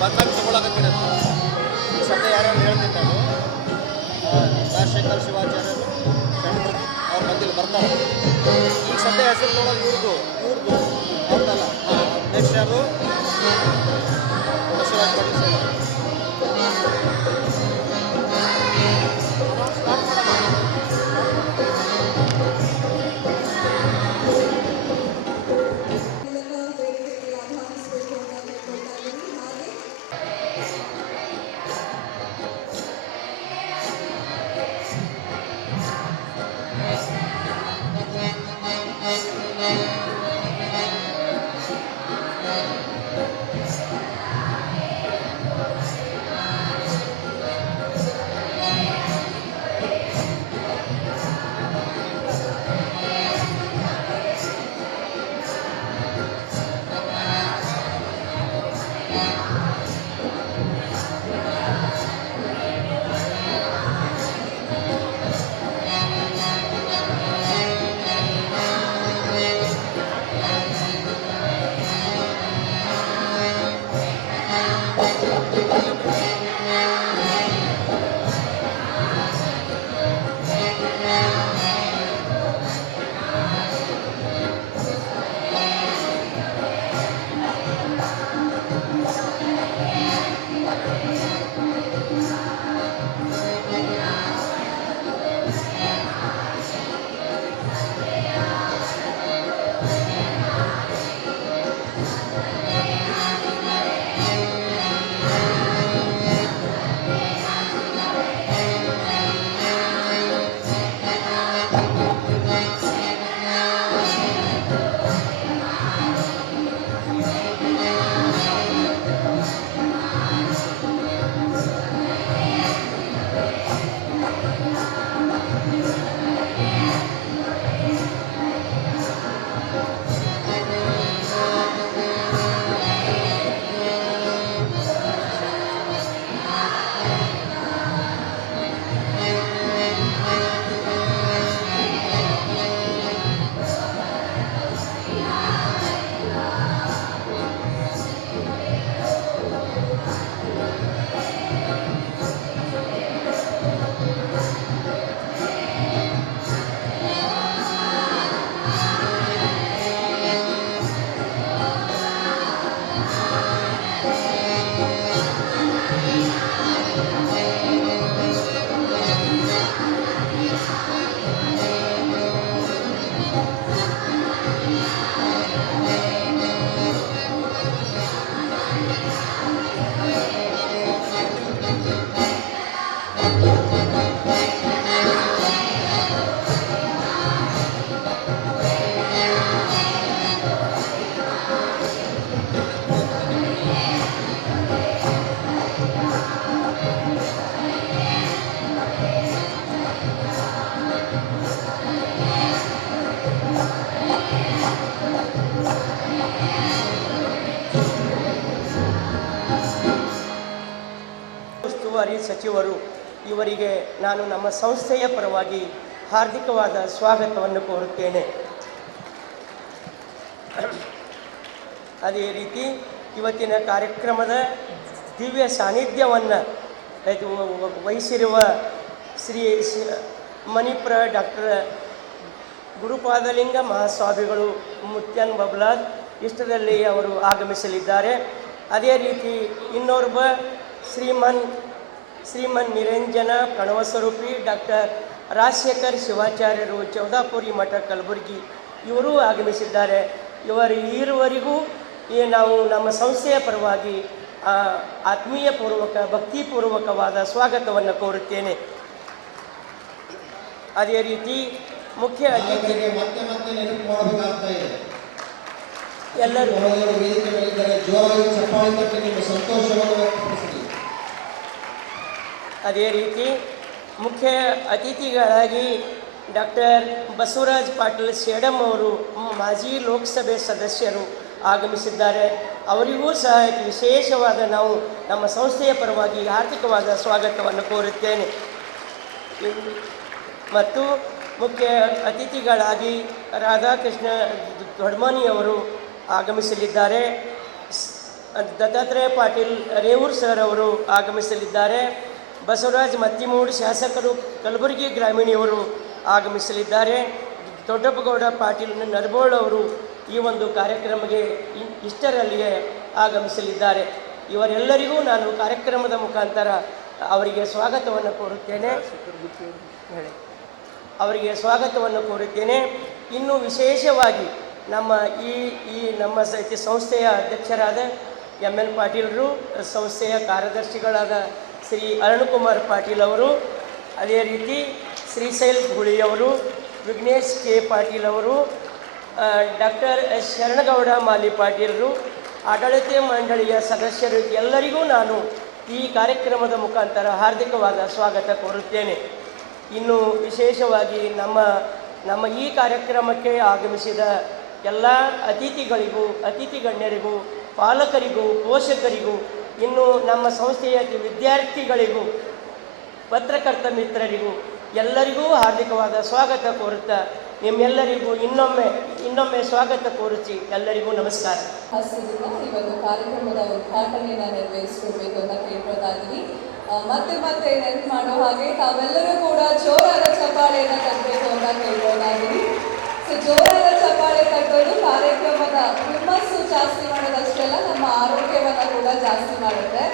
ಬಂದಾಗ ತಗೊಳಕತ್ತಿರತ್ತೆ ಈ ಸದ್ಯ ಯಾರ್ಯಾರು ಹೇಳ್ತೀನಿ ನಾನು ರಾಜಶೇಖರ್ ಶಿವಾಚಾರ್ಯರು ಶರಣರು ಅವ್ರು ಬಂದಿಲ್ಲಿ ಬರ್ತಾರೆ ಈಗ ಸದ್ಯ ಹೆಸರು ತೊಗೊಳೋದು ಇವ್ರದ್ದು ಅವ್ರದ್ದಲ್ಲ ನೆಕ್ಸ್ಟ್ ಯಾರು ಶಿವಾಜಿ ಪಾಟೀಲ್ ಸರ್ ಉಸ್ತುವಾರಿ ಸಚಿವರು ಇವರಿಗೆ ನಾನು ನಮ್ಮ ಸಂಸ್ಥೆಯ ಪರವಾಗಿ ಹಾರ್ದಿಕವಾದ ಸ್ವಾಗತವನ್ನು ಕೋರುತ್ತೇನೆ. ಅದೇ ರೀತಿ ಇವತ್ತಿನ ಕಾರ್ಯಕ್ರಮದ ದಿವ್ಯ ಸಾನ್ನಿಧ್ಯವನ್ನು ವಹಿಸಿರುವ ಶ್ರೀ ಮಣಿಪುರ ಡಾಕ್ಟರ್ ಗುರುಪಾದಲಿಂಗ ಮಹಾಸ್ವಾಮಿಗಳು ಮುತ್ಯನ್ ಬಬ್ಲಾದ್ ಇಷ್ಟದಲ್ಲಿ ಅವರು ಆಗಮಿಸಲಿದ್ದಾರೆ. ಅದೇ ರೀತಿ ಇನ್ನೋರ್ವ ಶ್ರೀಮನ್ ನಿರಂಜನ ಪ್ರಣವಸ್ವರೂಪಿ ಡಾಕ್ಟರ್ ರಾಜಶೇಖರ್ ಶಿವಾಚಾರ್ಯರು ಚೌದಾಪುರಿ ಮಠ ಕಲಬುರಗಿ ಇವರೂ ಆಗಮಿಸಿದ್ದಾರೆ. ಇವರಿವರಿಗೂ ನಾವು ನಮ್ಮ ಸಂಸ್ಥೆಯ ಪರವಾಗಿ ಆತ್ಮೀಯಪೂರ್ವಕ ಭಕ್ತಿಪೂರ್ವಕವಾದ ಸ್ವಾಗತವನ್ನು ಕೋರುತ್ತೇನೆ. ಅದೇ ರೀತಿ ಮುಖ್ಯ ಅತಿಥಿ ಎಲ್ಲರೂ ಅದೇ ರೀತಿ ಮುಖ್ಯ ಅತಿಥಿಗಳಾಗಿ ಡಾಕ್ಟರ್ ಬಸವರಾಜ್ ಪಾಟೀಲ್ ಸೇಡಂ ಅವರು ಮಾಜಿ ಲೋಕಸಭೆ ಸದಸ್ಯರು ಆಗಮಿಸಿದ್ದಾರೆ. ಅವರಿಗೂ ಸಹ ವಿಶೇಷವಾದ ನಾವು ನಮ್ಮ ಸಂಸ್ಥೆಯ ಪರವಾಗಿ ಹಾರ್ದಿಕವಾದ ಸ್ವಾಗತವನ್ನು ಕೋರುತ್ತೇನೆ. ಮತ್ತು ಮುಖ್ಯ ಅತಿಥಿಗಳಾಗಿ ರಾಧಾಕೃಷ್ಣ ದೊಡ್ಮನಿಯವರು ಆಗಮಿಸಲಿದ್ದಾರೆ. ದತ್ತಾತ್ರೇಯ ಪಾಟೀಲ್ ರೇವೂರ್ ಸರ್ ಅವರು ಆಗಮಿಸಲಿದ್ದಾರೆ. ಬಸವರಾಜ್ ಮತ್ತಿಮೂಡ್ ಶಾಸಕರು ಕಲಬುರಗಿ ಗ್ರಾಮೀಣಿಯವರು ಆಗಮಿಸಲಿದ್ದಾರೆ. ದೊಡ್ಡಪ್ಪಗೌಡ ಪಾಟೀಲ್ ನರಬೋಳ್ ಅವರು ಈ ಒಂದು ಕಾರ್ಯಕ್ರಮಕ್ಕೆ ಇಷ್ಟರಲ್ಲಿಯೇ ಆಗಮಿಸಲಿದ್ದಾರೆ. ಇವರೆಲ್ಲರಿಗೂ ನಾನು ಕಾರ್ಯಕ್ರಮದ ಮುಖಾಂತರ ಅವರಿಗೆ ಸ್ವಾಗತವನ್ನು ಕೋರುತ್ತೇನೆ. ಇನ್ನು ವಿಶೇಷವಾಗಿ ನಮ್ಮ ನಮ್ಮ ಸಂಸ್ಥೆಯ ಅಧ್ಯಕ್ಷರಾದ MN ಪಾಟೀಲರು, ಸಂಸ್ಥೆಯ ಕಾರ್ಯದರ್ಶಿಗಳಾದ ಶ್ರೀ ಅರುಣಕುಮಾರ್ ಪಾಟೀಲ್ ಅವರು, ಅದೇ ರೀತಿ ಶ್ರೀಶೈಲ್ ಹುಳಿಯವರು, ವಿಘ್ನೇಶ್ ಕೆ ಪಾಟೀಲ್ ಅವರು, ಡಾಕ್ಟರ್ ಶರಣಗೌಡ ಮಾಲಿ ಪಾಟೀಲರು, ಆಡಳಿತ ಮಂಡಳಿಯ ಸದಸ್ಯರು ಎಲ್ಲರಿಗೂ ನಾನು ಈ ಕಾರ್ಯಕ್ರಮದ ಮುಖಾಂತರ ಹಾರ್ದಿಕವಾದ ಸ್ವಾಗತ ಕೋರುತ್ತೇನೆ. ಇನ್ನು ವಿಶೇಷವಾಗಿ ನಮ್ಮ ಈ ಕಾರ್ಯಕ್ರಮಕ್ಕೆ ಆಗಮಿಸಿದ ಎಲ್ಲ ಅತಿಥಿಗಳಿಗೂ, ಅತಿಥಿ ಗಣ್ಯರಿಗೂ, ಪಾಲಕರಿಗೂ, ಪೋಷಕರಿಗೂ, ಇನ್ನು ನಮ್ಮ ಸಂಸ್ಥೆಯ ವಿದ್ಯಾರ್ಥಿಗಳಿಗೂ, ಪತ್ರಕರ್ತ ಮಿತ್ರರಿಗೂ ಎಲ್ಲರಿಗೂ ಹಾರ್ದಿಕವಾದ ಸ್ವಾಗತ ಕೋರುತ್ತಾ ನಿಮ್ಮೆಲ್ಲರಿಗೂ ಇನ್ನೊಮ್ಮೆ ಸ್ವಾಗತ ಕೋರುತ್ತಿ ಎಲ್ಲರಿಗೂ ನಮಸ್ಕಾರ. ಈ ಒಂದು ಕಾರ್ಯಕ್ರಮದ ಉದ್ಘಾಟನೆಯನ್ನು ನೆರವೇರಿಸಿಕೊಡ್ಬೇಕು ಅಂತ ಕೇಳ್ಬೋದಾಗಿನಿ. ಮತ್ತೆ ನೆನಪು ಮಾಡೋ ಹಾಗೆ ತಾವೆಲ್ಲರೂ ಕೂಡ ಜೋರಾದ ಚಪ್ಪಾಳೆಯನ್ನು ತಟ್ಟಬೇಕು ಅಂತ ಕೇಳ್ಬೋದಾಗಿನಿ. ಸೊ ಜೋರಾದ ಚಪ್ಪಾಳೆ ತಟ್ಟೋದು ಕಾರ್ಯಕ್ರಮದ ಹುಮ್ಮಸ್ಸು ಜಾಸ್ತಿ ಮಾಡೋದಷ್ಟೆಲ್ಲ ನಮ್ಮ ಆರೋಗ್ಯವನ್ನು ಕೂಡ ಜಾಸ್ತಿ ಮಾಡುತ್ತೆ.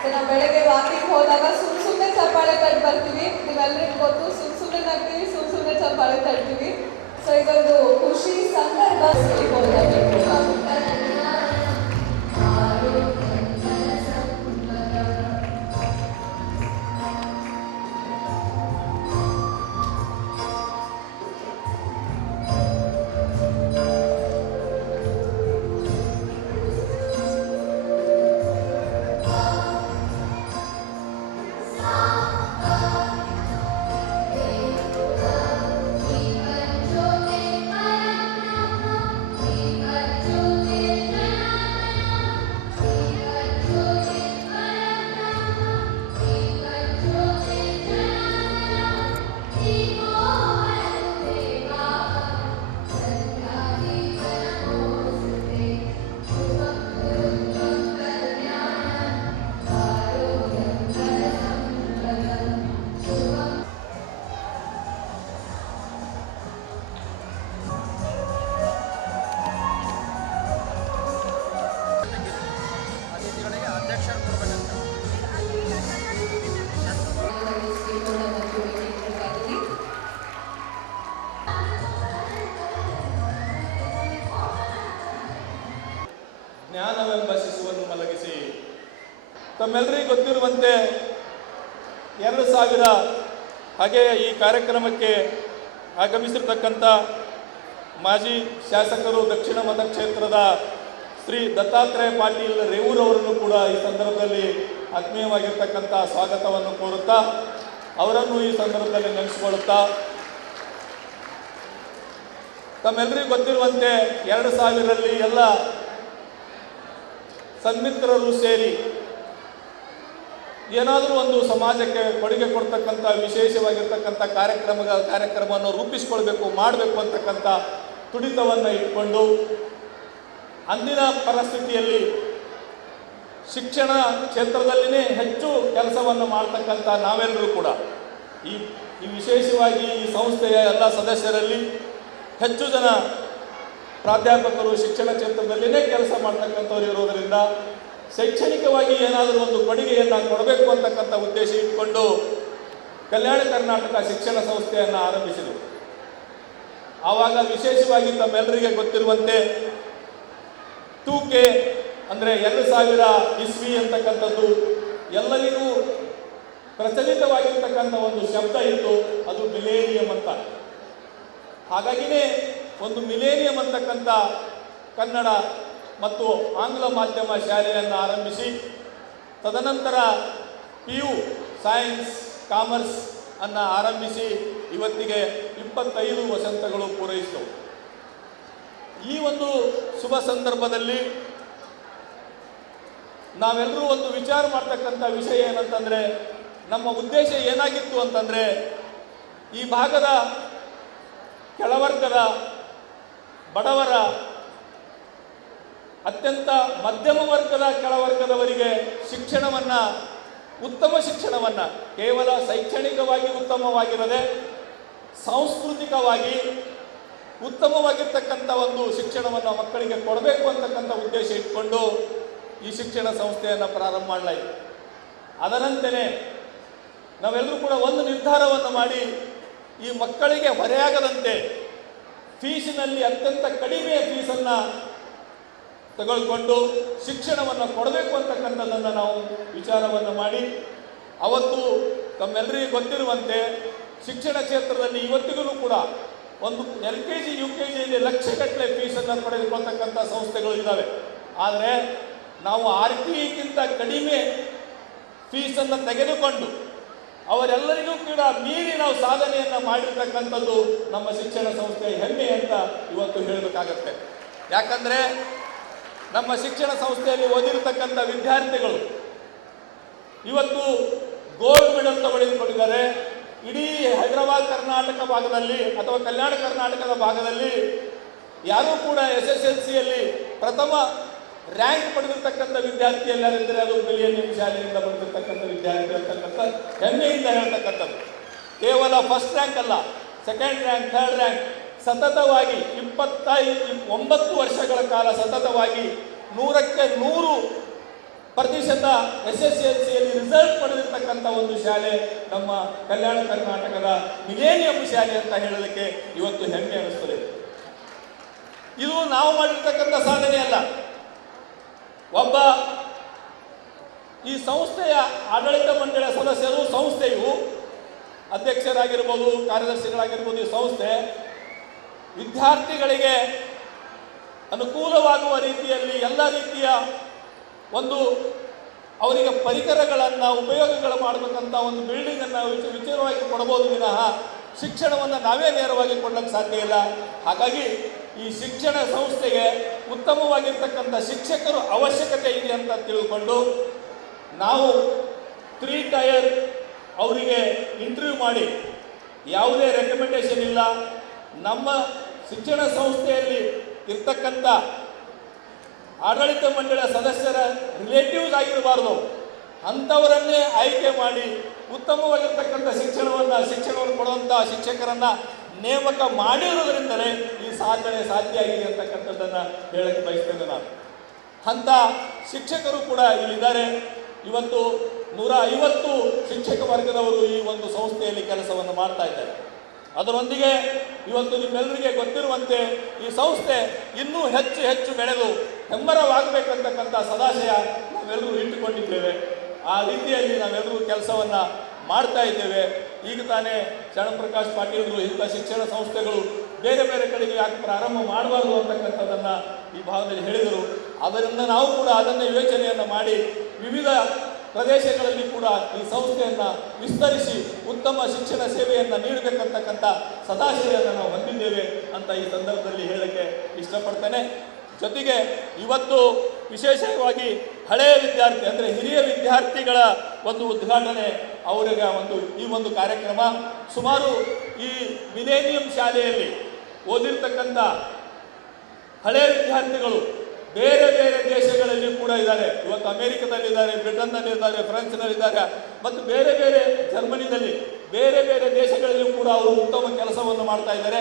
ಸೊ ನಾವು ಬೆಳಗ್ಗೆ ವಾಕಿಂಗ್ ಹೋದಾಗ ಸುಮ್ಮನೆ ಚಪ್ಪಾಳೆ ತಟ್ಟು ಬರ್ತೀವಿ, ನೀವೆಲ್ಲರಿಗೂ ಗೊತ್ತು. ಸುಮ್ಮನೆ ನಗ್ತೀವಿ, ಸುಮ್ಮನೆ ಚಪ್ಪಾಳೆ ತಟ್ತೀವಿ. ಸೊ ಇದೊಂದು ಖುಷಿ ಸಂದರ್ಭ ಜ್ಞಾನವೆಂಬ ಶಿಶುವನ್ನು ಮಲಗಿಸಿ. ತಮ್ಮೆಲ್ಲರಿಗೂ ಗೊತ್ತಿರುವಂತೆ 2000 ಹಾಗೆಯೇ ಈ ಕಾರ್ಯಕ್ರಮಕ್ಕೆ ಆಗಮಿಸಿರ್ತಕ್ಕಂಥ ಮಾಜಿ ಶಾಸಕರು ದಕ್ಷಿಣ ಮತಕ್ಷೇತ್ರದ ಶ್ರೀ ದತ್ತಾತ್ರೇಯ ಪಾಟೀಲ್ ರೇವೂರ್ ಅವರನ್ನು ಕೂಡ ಈ ಸಂದರ್ಭದಲ್ಲಿ ಆತ್ಮೀಯವಾಗಿರ್ತಕ್ಕಂಥ ಸ್ವಾಗತವನ್ನು ಕೋರುತ್ತಾ ಅವರನ್ನು ಈ ಸಂದರ್ಭದಲ್ಲಿ ನೆನೆಸಿಕೊಳ್ಳುತ್ತಾ, ತಮ್ಮೆಲ್ಲರಿಗೂ ಗೊತ್ತಿರುವಂತೆ 2000ರಲ್ಲಿ ಎಲ್ಲ ಸನ್ಮಿತ್ರರು ಸೇರಿ ಏನಾದರೂ ಒಂದು ಸಮಾಜಕ್ಕೆ ಕೊಡುಗೆ ಕೊಡ್ತಕ್ಕಂಥ ವಿಶೇಷವಾಗಿರ್ತಕ್ಕಂಥ ಕಾರ್ಯಕ್ರಮವನ್ನು ರೂಪಿಸ್ಕೊಳ್ಬೇಕು, ಮಾಡಬೇಕು ಅಂತಕ್ಕಂಥ ತುಡಿತವನ್ನು ಇಟ್ಕೊಂಡು ಅಂದಿನ ಪರಿಸ್ಥಿತಿಯಲ್ಲಿ ಶಿಕ್ಷಣ ಕ್ಷೇತ್ರದಲ್ಲಿನೇ ಹೆಚ್ಚು ಕೆಲಸವನ್ನು ಮಾಡ್ತಕ್ಕಂಥ ನಾವೆಲ್ಲರೂ ಕೂಡ ಈ ವಿಶೇಷವಾಗಿ ಈ ಸಂಸ್ಥೆಯ ಎಲ್ಲ ಸದಸ್ಯರಲ್ಲಿ ಹೆಚ್ಚು ಜನ ಪ್ರಾಧ್ಯಾಪಕರು ಶಿಕ್ಷಣ ಕ್ಷೇತ್ರದಲ್ಲಿನೇ ಕೆಲಸ ಮಾಡ್ತಕ್ಕಂಥವ್ರು ಇರೋದರಿಂದ ಶೈಕ್ಷಣಿಕವಾಗಿ ಏನಾದರೂ ಒಂದು ಕೊಡುಗೆಯನ್ನು ಕೊಡಬೇಕು ಅಂತಕ್ಕಂಥ ಉದ್ದೇಶ ಇಟ್ಕೊಂಡು ಕಲ್ಯಾಣ ಕರ್ನಾಟಕ ಶಿಕ್ಷಣ ಸಂಸ್ಥೆಯನ್ನು ಆರಂಭಿಸಿದರು. ಆವಾಗ ವಿಶೇಷವಾಗಿ ತಮ್ಮೆಲ್ಲರಿಗೆ ಗೊತ್ತಿರುವಂತೆ 2K ಅಂದರೆ 2000 ಇಸ್ವಿ ಅಂತಕ್ಕಂಥದ್ದು ಎಲ್ಲರಿಗೂ ಪ್ರಚಲಿತವಾಗಿರ್ತಕ್ಕಂಥ ಒಂದು ಶಬ್ದ ಇತ್ತು, ಅದು ಮಿಲೇನಿಯಂ ಅಂತ. ಹಾಗಾಗಿನೇ ಒಂದು ಮಿಲೇನಿಯಂ ಅಂತಕ್ಕಂಥ ಕನ್ನಡ ಮತ್ತು ಆಂಗ್ಲ ಮಾಧ್ಯಮ ಶಾಲೆಯನ್ನು ಆರಂಭಿಸಿ ತದನಂತರ PU ಸೈನ್ಸ್ ಕಾಮರ್ಸ್ ಅನ್ನು ಆರಂಭಿಸಿ ಇವತ್ತಿಗೆ 25 ವಸಂತಗಳು ಪೂರೈಸಿದವು. ಈ ಒಂದು ಶುಭ ಸಂದರ್ಭದಲ್ಲಿ ನಾವೆಲ್ಲರೂ ಒಂದು ವಿಚಾರ ಮಾಡ್ತಕ್ಕಂಥ ವಿಷಯ ಏನಂತಂದರೆ, ನಮ್ಮ ಉದ್ದೇಶ ಏನಾಗಿತ್ತು ಅಂತಂದರೆ ಈ ಭಾಗದ ಕೆಳವರ್ಗದ ಬಡವರ ಅತ್ಯಂತ ಮಧ್ಯಮ ವರ್ಗದ ಕೆಳವರ್ಗದವರಿಗೆ ಶಿಕ್ಷಣವನ್ನು, ಉತ್ತಮ ಶಿಕ್ಷಣವನ್ನು ಕೇವಲ ಶೈಕ್ಷಣಿಕವಾಗಿ ಉತ್ತಮವಾಗಿರದೆ ಸಾಂಸ್ಕೃತಿಕವಾಗಿ ಉತ್ತಮವಾಗಿರ್ತಕ್ಕಂಥ ಒಂದು ಶಿಕ್ಷಣವನ್ನು ಮಕ್ಕಳಿಗೆ ಕೊಡಬೇಕು ಅಂತಕ್ಕಂಥ ಉದ್ದೇಶ ಇಟ್ಕೊಂಡು ಈ ಶಿಕ್ಷಣ ಸಂಸ್ಥೆಯನ್ನು ಪ್ರಾರಂಭ ಮಾಡಲಾಯಿತು. ಅದರಂತೆಯೇ ನಾವೆಲ್ಲರೂ ಕೂಡ ಒಂದು ನಿರ್ಧಾರವನ್ನು ಮಾಡಿ ಈ ಮಕ್ಕಳಿಗೆ ಹೊರೆಯಾಗದಂತೆ ಫೀಸಿನಲ್ಲಿ ಅತ್ಯಂತ ಕಡಿಮೆ ಫೀಸನ್ನು ತಗೊಳ್ಕೊಂಡು ಶಿಕ್ಷಣವನ್ನು ಕೊಡಬೇಕು ಅಂತಕ್ಕಂಥದ್ದನ್ನು ನಾವು ವಿಚಾರವನ್ನು ಮಾಡಿ ಅವತ್ತು ತಮ್ಮೆಲ್ಲರಿಗೂ ಗೊತ್ತಿರುವಂತೆ ಶಿಕ್ಷಣ ಕ್ಷೇತ್ರದಲ್ಲಿ ಇವತ್ತಿಗೂ ಕೂಡ ಒಂದು LKG UKGಯಲ್ಲಿ ಲಕ್ಷಗಟ್ಟಲೆ ಫೀಸನ್ನು ಪಡೆದುಕೊಳ್ತಕ್ಕಂಥ ಸಂಸ್ಥೆಗಳು ಇದ್ದಾವೆ. ಆದರೆ ನಾವು RTEಗಿಂತ ಕಡಿಮೆ ಫೀಸನ್ನು ತೆಗೆದುಕೊಂಡು ಅವರೆಲ್ಲರಿಗೂ ಕೂಡ ಮೀರಿ ನಾವು ಸಾಧನೆಯನ್ನು ಮಾಡಿರ್ತಕ್ಕಂಥದ್ದು ನಮ್ಮ ಶಿಕ್ಷಣ ಸಂಸ್ಥೆಯ ಹೆಮ್ಮೆ ಅಂತ ಇವತ್ತು ಹೇಳಬೇಕಾಗತ್ತೆ. ಯಾಕಂದರೆ ನಮ್ಮ ಶಿಕ್ಷಣ ಸಂಸ್ಥೆಯಲ್ಲಿ ಓದಿರ್ತಕ್ಕಂಥ ವಿದ್ಯಾರ್ಥಿಗಳು ಇವತ್ತು ಗೋಲ್ಡ್ ಮೆಡಲ್ ತಗೊಳ್ಳಿಕೊಂಡಿದ್ದಾರೆ. ಇಡೀ ಹೈದರಾಬಾದ್ ಕರ್ನಾಟಕ ಭಾಗದಲ್ಲಿ ಅಥವಾ ಕಲ್ಯಾಣ ಕರ್ನಾಟಕದ ಭಾಗದಲ್ಲಿ ಯಾರೂ ಕೂಡ SSLCಯಲ್ಲಿ ಪ್ರಥಮ ರ್ಯಾಂಕ್ ಪಡೆದಿರ್ತಕ್ಕಂಥ ವಿದ್ಯಾರ್ಥಿ ಎಲ್ಲರೆಂದರೆ ಅದು ಮಿಲೇನಿಯಂ ಶಾಲೆಯಿಂದ ಬಂದಿರತಕ್ಕಂಥ ವಿದ್ಯಾರ್ಥಿ ಅಂತಕ್ಕಂಥ ಹೆಮ್ಮೆಯಿಂದ ಹೇಳ್ತಕ್ಕಂಥದ್ದು. ಕೇವಲ ಫಸ್ಟ್ ರ್ಯಾಂಕ್ ಅಲ್ಲ, ಸೆಕೆಂಡ್ ರ್ಯಾಂಕ್, ಥರ್ಡ್ ರ್ಯಾಂಕ್ ಸತತವಾಗಿ 29 ವರ್ಷಗಳ ಕಾಲ ಸತತವಾಗಿ 100ಕ್ಕೆ 100% SSLCಯಲ್ಲಿ ರಿಸಲ್ಟ್ ಪಡೆದಿರ್ತಕ್ಕಂಥ ಒಂದು ಶಾಲೆ ನಮ್ಮ ಕಲ್ಯಾಣ ಕರ್ನಾಟಕದ ಮಿಲೇನಿಯಂ ಶಾಲೆ ಅಂತ ಹೇಳೋದಕ್ಕೆ ಇವತ್ತು ಹೆಮ್ಮೆ ಅನಿಸ್ತದೆ. ಇದು ನಾವು ಮಾಡಿರ್ತಕ್ಕಂಥ ಸಾಧನೆ ಅಲ್ಲ. ಒಬ್ಬ ಈ ಸಂಸ್ಥೆಯ ಆಡಳಿತ ಮಂಡಳಿಯ ಸದಸ್ಯರು, ಸಂಸ್ಥೆಯು ಅಧ್ಯಕ್ಷರಾಗಿರ್ಬೋದು, ಕಾರ್ಯದರ್ಶಿಗಳಾಗಿರ್ಬೋದು, ಈ ಸಂಸ್ಥೆ ವಿದ್ಯಾರ್ಥಿಗಳಿಗೆ ಅನುಕೂಲವಾಗುವ ರೀತಿಯಲ್ಲಿ ಎಲ್ಲ ರೀತಿಯ ಒಂದು ಅವರಿಗೆ ಪರಿಕರಗಳನ್ನು ಉಪಯೋಗಗಳು ಮಾಡಬೇಕಂತ ಒಂದು ಬಿಲ್ಡಿಂಗನ್ನು ವಿಚಾರವಾಗಿ ಕೊಡಬಹುದು ವಿನಃ ಶಿಕ್ಷಣವನ್ನು ನಾವೇ ನೇರವಾಗಿ ಕೊಡಲಿಕ್ಕೆ ಸಾಧ್ಯ ಇಲ್ಲ. ಹಾಗಾಗಿ ಈ ಶಿಕ್ಷಣ ಸಂಸ್ಥೆಗೆ ಉತ್ತಮವಾಗಿರ್ತಕ್ಕಂಥ ಶಿಕ್ಷಕರು ಅವಶ್ಯಕತೆ ಇದೆ ಅಂತ ತಿಳ್ಕೊಂಡು ನಾವು 3 ಟೈರ್ ಅವರಿಗೆ ಇಂಟರ್ವ್ಯೂ ಮಾಡಿ ಯಾವುದೇ ರೆಕಮೆಂಡೇಶನ್ ಇಲ್ಲ, ನಮ್ಮ ಶಿಕ್ಷಣ ಸಂಸ್ಥೆಯಲ್ಲಿ ಇರ್ತಕ್ಕಂಥ ಆಡಳಿತ ಮಂಡಳಿಯ ಸದಸ್ಯರ ರಿಲೇಟಿವ್ಸ್ ಆಗಿರಬಾರ್ದು, ಅಂಥವರನ್ನೇ ಆಯ್ಕೆ ಮಾಡಿ ಉತ್ತಮವಾಗಿರ್ತಕ್ಕಂಥ ಶಿಕ್ಷಣವನ್ನು ಕೊಡುವಂಥ ಶಿಕ್ಷಕರನ್ನು ನೇಮಕ ಮಾಡಿರೋದ್ರಿಂದಲೇ ಈ ಸಾಧನೆ ಸಾಧ್ಯ ಆಗಿದೆ ಅಂತಕ್ಕಂಥದ್ದನ್ನು ಹೇಳಕ್ಕೆ ಬಯಸ್ತೇನೆ ನಾನು. ಅಂಥ ಶಿಕ್ಷಕರು ಕೂಡ ಇಲ್ಲಿದ್ದಾರೆ. ಇವತ್ತು 150 ಶಿಕ್ಷಕ ವರ್ಗದವರು ಈ ಒಂದು ಸಂಸ್ಥೆಯಲ್ಲಿ ಕೆಲಸವನ್ನು ಮಾಡ್ತಾ ಇದ್ದಾರೆ. ಅದರೊಂದಿಗೆ ಇವತ್ತು ನಿಮ್ಮೆಲ್ಲರಿಗೆ ಗೊತ್ತಿರುವಂತೆ ಈ ಸಂಸ್ಥೆ ಇನ್ನೂ ಹೆಚ್ಚು ಹೆಚ್ಚು ಬೆಳೆದು ಹೆಮ್ಮರವಾಗಬೇಕಂತಕ್ಕಂಥ ಸದಾಶಯ ನಾವೆಲ್ಲರೂ ಇಟ್ಟುಕೊಂಡಿದ್ದೇವೆ. ಆ ರೀತಿಯಲ್ಲಿ ನಾವೆಲ್ಲರೂ ಕೆಲಸವನ್ನು ಮಾಡ್ತಾ ಇದ್ದೇವೆ. ಈಗ ತಾನೇ ಶರಣಪ್ರಕಾಶ್ ಪಾಟೀಲರು ಇಂಥ ಶಿಕ್ಷಣ ಸಂಸ್ಥೆಗಳು ಬೇರೆ ಬೇರೆ ಕಡೆಗೆ ಯಾಕೆ ಪ್ರಾರಂಭ ಮಾಡಬಾರ್ದು ಅಂತಕ್ಕಂಥದ್ದನ್ನು ಈ ಭಾಗದಲ್ಲಿ ಹೇಳಿದರು. ಅದರಿಂದ ನಾವು ಕೂಡ ಅದನ್ನೇ ಯೋಚನೆಯನ್ನು ಮಾಡಿ ವಿವಿಧ ಪ್ರದೇಶಗಳಲ್ಲಿ ಕೂಡ ಈ ಸಂಸ್ಥೆಯನ್ನು ವಿಸ್ತರಿಸಿ ಉತ್ತಮ ಶಿಕ್ಷಣ ಸೇವೆಯನ್ನು ನೀಡಬೇಕಂತಕ್ಕಂಥ ಸದಾಶಯವನ್ನು ನಾವು ಹೊಂದಿದ್ದೇವೆ ಅಂತ ಈ ಸಂದರ್ಭದಲ್ಲಿ ಹೇಳಕ್ಕೆ ಇಷ್ಟಪಡ್ತೇನೆ. ಜೊತೆಗೆ ಇವತ್ತು ವಿಶೇಷವಾಗಿ ಹಳೆಯ ವಿದ್ಯಾರ್ಥಿ ಅಂದರೆ ಹಿರಿಯ ವಿದ್ಯಾರ್ಥಿಗಳ ಒಂದು ಉದ್ಘಾಟನೆ ಅವರಿಗೆ ಈ ಒಂದು ಕಾರ್ಯಕ್ರಮ. ಸುಮಾರು ಈ ಮಿಲೇನಿಯಂ ಶಾಲೆಯಲ್ಲಿ ಓದಿರ್ತಕ್ಕಂಥ ಹಳೆಯ ವಿದ್ಯಾರ್ಥಿಗಳು ಬೇರೆ ಬೇರೆ ದೇಶಗಳಲ್ಲಿ ಕೂಡ ಇದ್ದಾರೆ. ಇವತ್ತು ಅಮೇರಿಕದಲ್ಲಿದ್ದಾರೆ, ಬ್ರಿಟನ್ನಲ್ಲಿದ್ದಾರೆ, ಫ್ರಾನ್ಸ್ನಲ್ಲಿದ್ದಾರೆ ಮತ್ತು ಬೇರೆ ಬೇರೆ ಜರ್ಮನಿನಲ್ಲಿ ಬೇರೆ ಬೇರೆ ದೇಶಗಳಲ್ಲೂ ಕೂಡ ಅವರು ಉತ್ತಮ ಕೆಲಸವನ್ನು ಮಾಡ್ತಾ ಇದ್ದಾರೆ.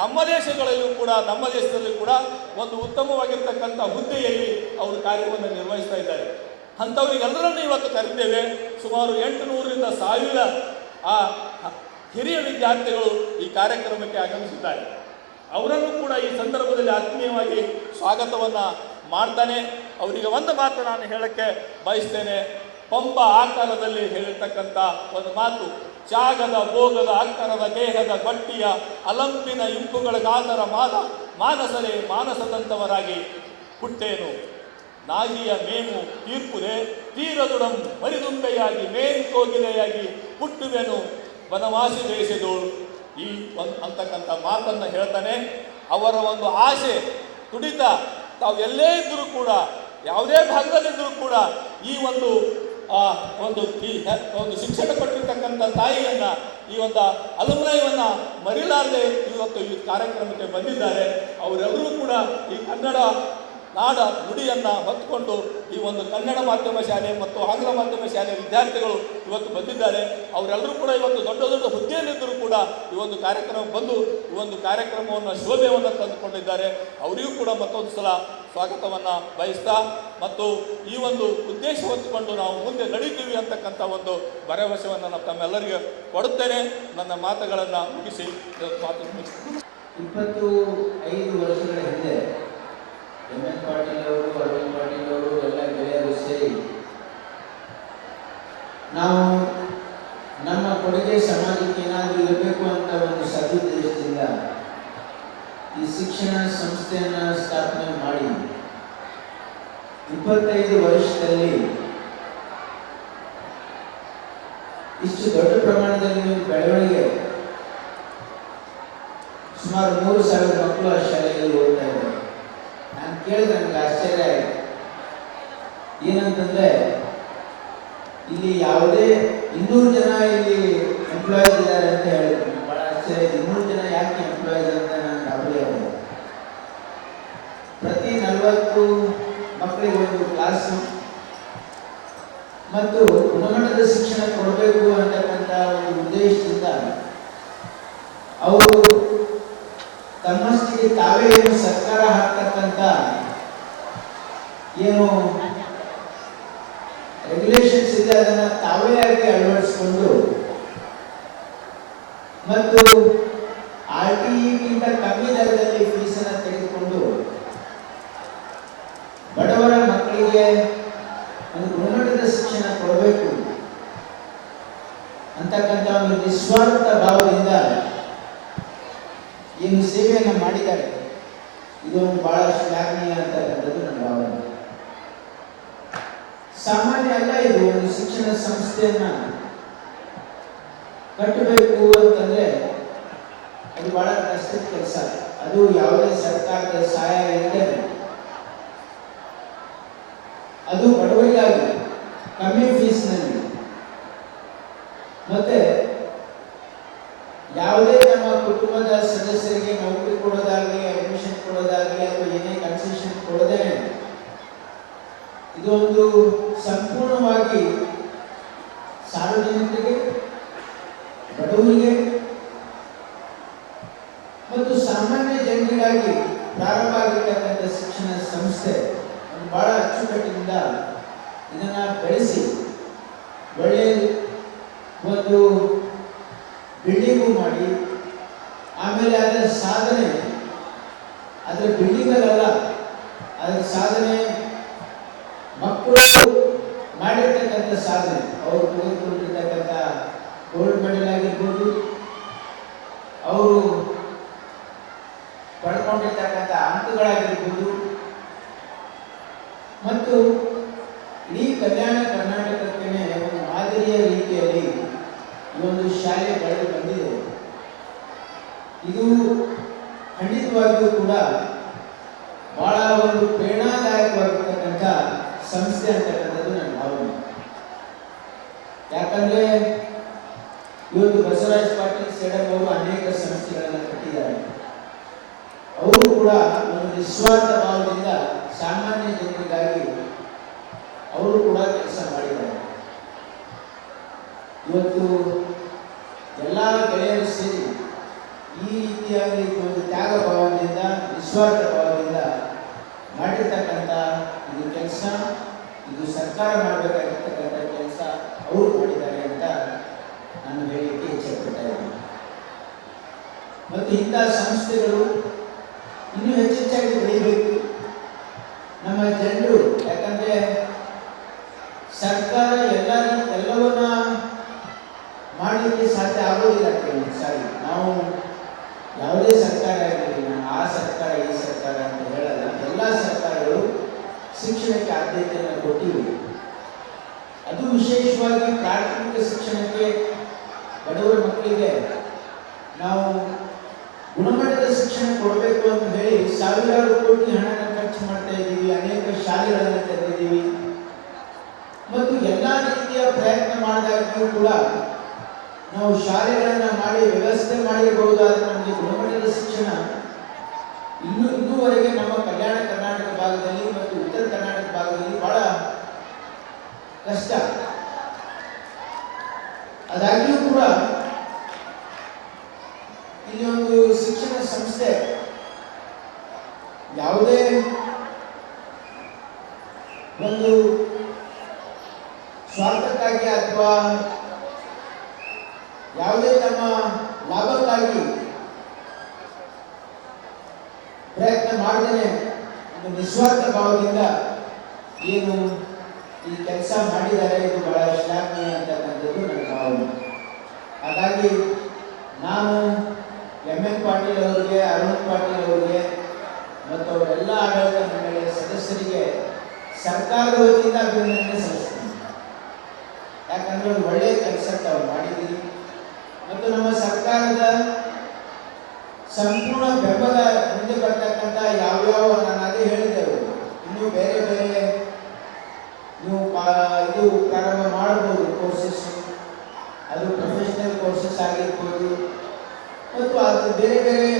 ನಮ್ಮ ದೇಶಗಳಲ್ಲೂ ಕೂಡ ನಮ್ಮ ದೇಶದಲ್ಲಿ ಕೂಡ ಒಂದು ಉತ್ತಮವಾಗಿರ್ತಕ್ಕಂಥ ಹುದ್ದೆಯಲ್ಲಿ ಅವರು ಕಾರ್ಯವನ್ನು ನಿರ್ವಹಿಸ್ತಾ ಇದ್ದಾರೆ. ಅಂಥವರಿಗೆಲ್ಲರನ್ನು ಇವತ್ತು ಕರೆದಿದ್ದೇವೆ. ಸುಮಾರು 800ರಿಂದ 1000 ಆ ಹಿರಿಯ ವಿದ್ಯಾರ್ಥಿಗಳು ಈ ಕಾರ್ಯಕ್ರಮಕ್ಕೆ ಆಗಮಿಸಿದ್ದಾರೆ. ಅವರನ್ನು ಕೂಡ ಈ ಸಂದರ್ಭದಲ್ಲಿ ಆತ್ಮೀಯವಾಗಿ ಸ್ವಾಗತವನ್ನು ಮಾಡ್ತಾನೆ. ಅವರಿಗೆ ಒಂದು ಮಾತು ನಾನು ಹೇಳಕ್ಕೆ ಬಯಸ್ತೇನೆ. ಪಂಪ ಆಕಾರದಲ್ಲಿ ಹೇಳಿರ್ತಕ್ಕಂಥ ಒಂದು ಮಾತು, ತ್ಯಾಗದ ಭೋಗದ ಅಕ್ಕರದ ದೇಹದ ಗಟ್ಟಿಯ ಅಲಂಪಿನ ಇಂಪುಗಳ ಗಾತರ ಮಾನಸರೇ ಮಾನಸದಂತವರಾಗಿ ಹುಟ್ಟೇನು, ನಾಗಿಯ ಮೇಮು ತೀರ್ಪುದೆ ತೀರದುಡಂ ಮರಿದುಂಬೆಯಾಗಿ ಮೇನ್ ಕೋಗಿಲೆಯಾಗಿ ಹುಟ್ಟುವೆನು ಬನವಾಸಿ ದೇಶದೋಳು ಈ ಅಂತಕ್ಕಂಥ ಮಾತನ್ನು ಹೇಳ್ತಾನೆ. ಅವರ ಒಂದು ಆಸೆ ತುಡಿತ ತಾವು ಎಲ್ಲೇ ಇದ್ದರೂ ಕೂಡ, ಯಾವುದೇ ಭಾಗದಲ್ಲಿದ್ದರೂ ಕೂಡ ಈ ಒಂದು ಶಿಕ್ಷಣ ಕೊಟ್ಟಿರ್ತಕ್ಕಂಥ ತಾಯಿಯನ್ನು, ಈ ಒಂದು ಅಲುಮ್ನೈವನ್ನು ಮರಿಲಾರದೆ ಇವತ್ತು ಈ ಕಾರ್ಯಕ್ರಮಕ್ಕೆ ಬಂದಿದ್ದಾರೆ. ಅವರೆಲ್ಲರೂ ಕೂಡ ಈ ಕನ್ನಡ ನಾಡ ನುಡಿಯನ್ನು ಹೊತ್ತುಕೊಂಡು ಈ ಒಂದು ಕನ್ನಡ ಮಾಧ್ಯಮ ಶಾಲೆ ಮತ್ತು ಆಂಗ್ಲ ಮಾಧ್ಯಮ ಶಾಲೆ ವಿದ್ಯಾರ್ಥಿಗಳು ಇವತ್ತು ಬಂದಿದ್ದಾರೆ. ಅವರೆಲ್ಲರೂ ಕೂಡ ಇವತ್ತು ದೊಡ್ಡ ದೊಡ್ಡ ಹುದ್ದೆಯಲ್ಲಿದ್ದರೂ ಕೂಡ ಈ ಒಂದು ಕಾರ್ಯಕ್ರಮ ಬಂದು ಈ ಒಂದು ಕಾರ್ಯಕ್ರಮವನ್ನು ಶೋಭೆಯನ್ನು ತಂದುಕೊಂಡಿದ್ದಾರೆ. ಅವರಿಗೂ ಕೂಡ ಮತ್ತೊಂದು ಸಲ ಸ್ವಾಗತವನ್ನು ಬಯಸ್ತಾ ಮತ್ತು ಈ ಒಂದು ಉದ್ದೇಶ ಹೊತ್ತುಕೊಂಡು ನಾವು ಮುಂದೆ ನಡೀತೀವಿ ಅಂತಕ್ಕಂಥ ಒಂದು ಭರವಸೆಯನ್ನು ನಾನು ತಮ್ಮೆಲ್ಲರಿಗೆ ಕೊಡುತ್ತೇನೆ. ನನ್ನ ಮಾತುಗಳನ್ನು ಮುಗಿಸಿ ಮಾತು 25 ವರ್ಷಗಳ ಹಿಂದೆ ಎಂ.ಎನ್. ಪಾಟೀಲ್ ಅವರು, ಅರವಿಂದ್ ಪಾಟೀಲ್ ಅವರು ಎಲ್ಲ ಗೆಳೆಯರು ಸೇರಿ ನಾವು ನಮ್ಮ ಕೊಡುಗೆ ಸಮಾಜಕ್ಕೆ ಏನಾದರೂ ಇರಬೇಕು ಅಂತ ಒಂದು ಸದುದ್ದೇಶದಿಂದ ಈ ಶಿಕ್ಷಣ ಸಂಸ್ಥೆಯನ್ನು ಸ್ಥಾಪನೆ ಮಾಡಿ 25 ವರ್ಷದಲ್ಲಿ ಇಷ್ಟು ದೊಡ್ಡ ಪ್ರಮಾಣದಲ್ಲಿ ಬೆಳವಣಿಗೆ, ಸುಮಾರು 3,000 ಮಕ್ಕಳು ಆ ಶಾಲೆಯಲ್ಲಿ ಓದ್ತಾ ಇದ್ದಾರೆ. ನಾನು ಕೇಳಿದ್ರೆ ನನಗೆ ಆಶ್ಚರ್ಯ ಆಯಿತು. ಏನಂತಂದ್ರೆ ಇಲ್ಲಿ ಯಾವುದೇ 200 ಜನ ಇಲ್ಲಿ ಎಂಪ್ಲಾಯೀಸ್ ಇದ್ದಾರೆ ಅಂತ ಹೇಳಿದ್ರು. ಬಹಳ ಆಶ್ಚರ್ಯ. 200 ಜನ ಯಾಕೆ ಎಂಪ್ಲಾಯೀಸ್ ಅಂತ ನಾನು ಗಾಬರಿ ಆಗಿದೆ. ಪ್ರತಿ 40 ಮಕ್ಕಳಿಗೆ ಒಂದು ಕ್ಲಾಸು ಮತ್ತು ಗುಣಮಟ್ಟದ ಶಿಕ್ಷಣ ಕೊಡಬೇಕು ಅಂತಕ್ಕಂಥ ಒಂದು ಉದ್ದೇಶದಿಂದ ಅವರು ತಮ್ಮಷ್ಟಿಗೆ ತಾವೇ ಏನು ಸರ್ಕಾರ ಹಾಕ್ತಕ್ಕಂಥ ಏನು ರೆಗ್ಯುಲೇಷನ್ಸ್ ಇದೆ ಅದನ್ನು ತಾವೇ ಆಗಿ ಅಳವಡಿಸಿಕೊಂಡು ಮತ್ತು RTEಗಿಂತ ಕಮ್ಮಿ ದರದಲ್ಲಿ ಫೀಸನ್ನು ತೆಗೆದುಕೊಂಡು ಬಡವರ ಮಕ್ಕಳಿಗೆ ಒಂದು ಗುಣಮಟ್ಟದ ಶಿಕ್ಷಣ ಕೊಡಬೇಕು ಅಂತಕ್ಕಂಥ ಒಂದು ನಿಸ್ವಾರ್ಥ ಭಾವದಿಂದ ಏನು ಸೇವೆಯನ್ನು ಮಾಡಿದ್ದಾರೆ, ಇದು ಬಹಳ ಶ್ಲಾಘನೀಯ ಅಂತಕ್ಕಂಥದ್ದು ನನ್ನ ಭಾವನೆ. ಸಾಮಾನ್ಯ ಅಲ್ಲ. ಇದು ಒಂದು ಶಿಕ್ಷಣ ಸಂಸ್ಥೆಯನ್ನ ಕಟ್ಟಬೇಕು ಅಂತಂದ್ರೆ ಅದು ಬಹಳ ಕಷ್ಟದ ಕೆಲಸ. ಅದು ಯಾವುದೇ ಸರ್ಕಾರದ ಸಹಾಯ ಇಲ್ಲದೆ, ಅದು ಬಡವರಿಗಾಗಿ ಕಮ್ಮಿ ಫೀಸ್ನಲ್ಲಿ ಮತ್ತೆ ಯಾವುದೇ ನಮ್ಮ ಕುಟುಂಬದ ಸದಸ್ಯರಿಗೆ ನೌಕರಿ ಕೊಡೋದಾಗಲಿ, ಅಡ್ಮಿಷನ್ ಕೊಡೋದಾಗಲಿ ಅಥವಾ ಏನೇ ಕನ್ಸೆಷನ್ ಕೊಡದೇನೆ ಇದೊಂದು ಸಂಪೂರ್ಣವಾಗಿ ಸಾರ್ವಜನಿಕರಿಗೆ, ಬಡವರಿಗೆ ಮತ್ತು ಸಾಮಾನ್ಯ ಜನರಿಗಾಗಿ ಪ್ರಾರಂಭ ಆಗಿರ್ತಕ್ಕಂಥ ಶಿಕ್ಷಣ ಸಂಸ್ಥೆ ಬಹಳ ಅಚ್ಚುಕಟ್ಟಿನಿಂದ ಇದನ್ನು ಬೆಳೆಸಿ ಒಳ್ಳೆಯ ಒಂದು ಬಿಲ್ಡಿಂಗು ಮಾಡಿ, ಆಮೇಲೆ ಅದರ ಸಾಧನೆ ಅದರ ಬಿಲ್ಡಿಂಗಲ್ಲ, ಅದರ ಸಾಧನೆ ಮಕ್ಕಳು ಮಾಡಿರ್ತಕ್ಕಂಥ ಸಾಧನೆ, ಅವರು ತೆಗೆದುಕೊಂಡಿರ್ತಕ್ಕಂಥ ಗೋಲ್ಡ್ ಮೆಡಲ್ ಆಗಿರ್ಬೋದು, ಅವರು ಪಡ್ಕೊಂಡಿರ್ತಕ್ಕಂಥ ಅಂಕಗಳಾಗಿರ್ಬೋದು ಮತ್ತು ಇಡೀ ಕಲ್ಯಾಣ ಕರ್ನಾಟಕಕ್ಕೆ ಒಂದು ಮಾದರಿಯ ರೀತಿಯಲ್ಲಿ ಈ ಒಂದು ಶಾಲೆ ಬೆಳೆದು ಬಂದಿದೆ. ಇದು ಖಂಡಿತವಾಗಿಯೂ ಕೂಡ ಬಹಳ ಒಂದು ಪ್ರೇರಣಾದಾಯಕವಾಗಿರ್ತಕ್ಕಂಥ ಯಾಕಂದರೆ ಇವತ್ತು ಬಸವರಾಜ ಪಾಟೀಲ್ ಸೇಡಂ ಅವರು ಅನೇಕ ಸಂಸ್ಥೆಗಳನ್ನು ಕಟ್ಟಿದ್ದಾರೆ. ಅವರು ಕೂಡ ಒಂದು ನಿಸ್ವಾರ್ಥ ಭಾವದಿಂದ ಸಾಮಾನ್ಯ ಜನರಿಗಾಗಿ ಅವರು ಕೂಡ ಕೆಲಸ ಮಾಡಿದ್ದಾರೆ. ಇವತ್ತು ಎಲ್ಲ ಗೆಳೆಯರು ಸೇರಿ ಈ ರೀತಿಯಾಗಿ ಒಂದು ತ್ಯಾಗ ಭಾವದಿಂದ ನಿಸ್ವಾರ್ಥ ಭಾವದಿಂದ ಮಾಡಿರ್ತಕ್ಕಂಥ ಇದು ಕೆಲಸ, ಇದು ಸರ್ಕಾರ ಮಾಡಬೇಕಾಗಿರ್ತಕ್ಕಂಥ ಕೆಲಸ ಅವರು ಮಾಡಿದ್ದಾರೆ ಅಂತ ನಾನು ಹೇಳಲಿಕ್ಕೆ ಇಚ್ಛೆಪಡ್ತಾ ಇದ್ದೀನಿ. ಮತ್ತು ಇಂಥ ಸಂಸ್ಥೆಗಳು ಇನ್ನೂ ಹೆಚ್ಚೆಚ್ಚಾಗಿ ಬೆಳೀಬೇಕು. ನಮ್ಮ ಜನರು, ಯಾಕಂದರೆ ಸರ್ಕಾರ ಎಲ್ಲವನ್ನ ಮಾಡಲಿಕ್ಕೆ ಸಾಧ್ಯ ಆಗೋದಿಲ್ಲ. ಸಾರಿ, ನಾವು ಯಾವುದೇ ಸರ್ಕಾರ ಆಗಲಿ, ನಾನು ಆ ಸರ್ಕಾರ ಈ ಸರ್ಕಾರ ಅಂತ ಹೇಳಲ್ಲ. ಎಲ್ಲ ಸರ್ಕಾರಗಳು ಶಿಕ್ಷಣಕ್ಕೆ ಆದ್ಯತೆಯನ್ನು ಕೊಟ್ಟಿವೆ. ಅದು ವಿಶೇಷವಾಗಿ ಪ್ರಾಥಮಿಕ ಶಿಕ್ಷಣಕ್ಕೆ ಬಡವರ ಮಕ್ಕಳಿಗೆ ನಾವು ಗುಣಮಟ್ಟದ ಶಿಕ್ಷಣ ಕೊಡಬೇಕು ಅಂತ ಹೇಳಿ ಸಾವಿರಾರು ಕೋಟಿ ಹಣನ ಖರ್ಚು ಮಾಡ್ತಾ ಇದ್ದೀವಿ. ಅನೇಕ ಶಾಲೆಗಳನ್ನು ತೆರೆದಿದ್ದೀವಿ ಮತ್ತು ಎಲ್ಲ ರೀತಿಯ ಪ್ರಯತ್ನ ಮಾಡಿದಾಗ್ಯೂ ಕೂಡ ನಾವು ಶಾಲೆಗಳನ್ನು ಮಾಡಿ ವ್ಯವಸ್ಥೆ ಮಾಡಿರಬಹುದಾದ ನಮಗೆ ಗುಣಮಟ್ಟದ ಶಿಕ್ಷಣ ಇನ್ನೂವರೆಗೆ ನಮ್ಮ ಕಲ್ಯಾಣ ಕರ್ನಾಟಕ ಭಾಗದಲ್ಲಿ ಮತ್ತು ಉತ್ತರ ಕರ್ನಾಟಕ ಭಾಗದಲ್ಲಿ ಬಹಳ ಕಷ್ಟ. ಆದಾಗ್ಯೂ ಕೂಡ ಇಲ್ಲಿ ಒಂದು ಶಿಕ್ಷಣ ಸಂಸ್ಥೆ ಯಾವುದೇ ಒಂದು ಸ್ವಾರ್ಥಕ್ಕಾಗಿ ಅಥವಾ ಯಾವುದೇ ತಮ್ಮ ಲಾಭಕ್ಕಾಗಿ ಪ್ರಯತ್ನ ಮಾಡದೇನೆ ಒಂದು ನಿಸ್ವಾರ್ಥ ಭಾವದಿಂದ ಏನು ಈ ಕೆಲಸ ಮಾಡಿದ್ದಾರೆ, ಇದು ಬಹಳ ಶ್ಲಾಘನೀಯ ಅಂತಕ್ಕಂಥದ್ದು ನನ್ನ ಭಾವನೆ. ಹಾಗಾಗಿ ನಾನು ಎಂ ಪಾಟೀಲ್ ಅವರಿಗೆ, ಅರುಣ್ ಪಾಟೀಲ್ ಅವರಿಗೆ ಮತ್ತು ಅವರೆಲ್ಲ ಆಡಳಿತ ಮಂಡಳಿಯ ಸದಸ್ಯರಿಗೆ ಸರ್ಕಾರದ ವತಿಯಿಂದ ಅಭಿನಂದನೆ ಸಲ್ಲಿಸ್ತೀನಿ. ಯಾಕಂದರೆ ಒಂದು ಒಳ್ಳೆಯ ಕೆಲಸ ತಾವು ಮಾಡಿದ್ದೀರಿ ಮತ್ತು ನಮ್ಮ ಸರ್ಕಾರದ ಸಂಪೂರ್ಣ ಬೆಂಬಲ ಮುಂದೆ ಬರ್ತಕ್ಕಂಥ ಯಾವ್ಯಾವ ನಾನು ಅದೇ ಹೇಳಿದ್ದೆವು, ಇನ್ನೂ ಬೇರೆ ಬೇರೆ ನೀವು ಇದು ಪ್ರಾರಂಭ ಮಾಡ್ಬೋದು ಕೋರ್ಸಸ್, ಅದು ಪ್ರೊಫೆಷನಲ್ ಕೋರ್ಸಸ್ ಆಗಿರ್ಬೋದು ಮತ್ತು ಅದು ಬೇರೆ ಬೇರೆ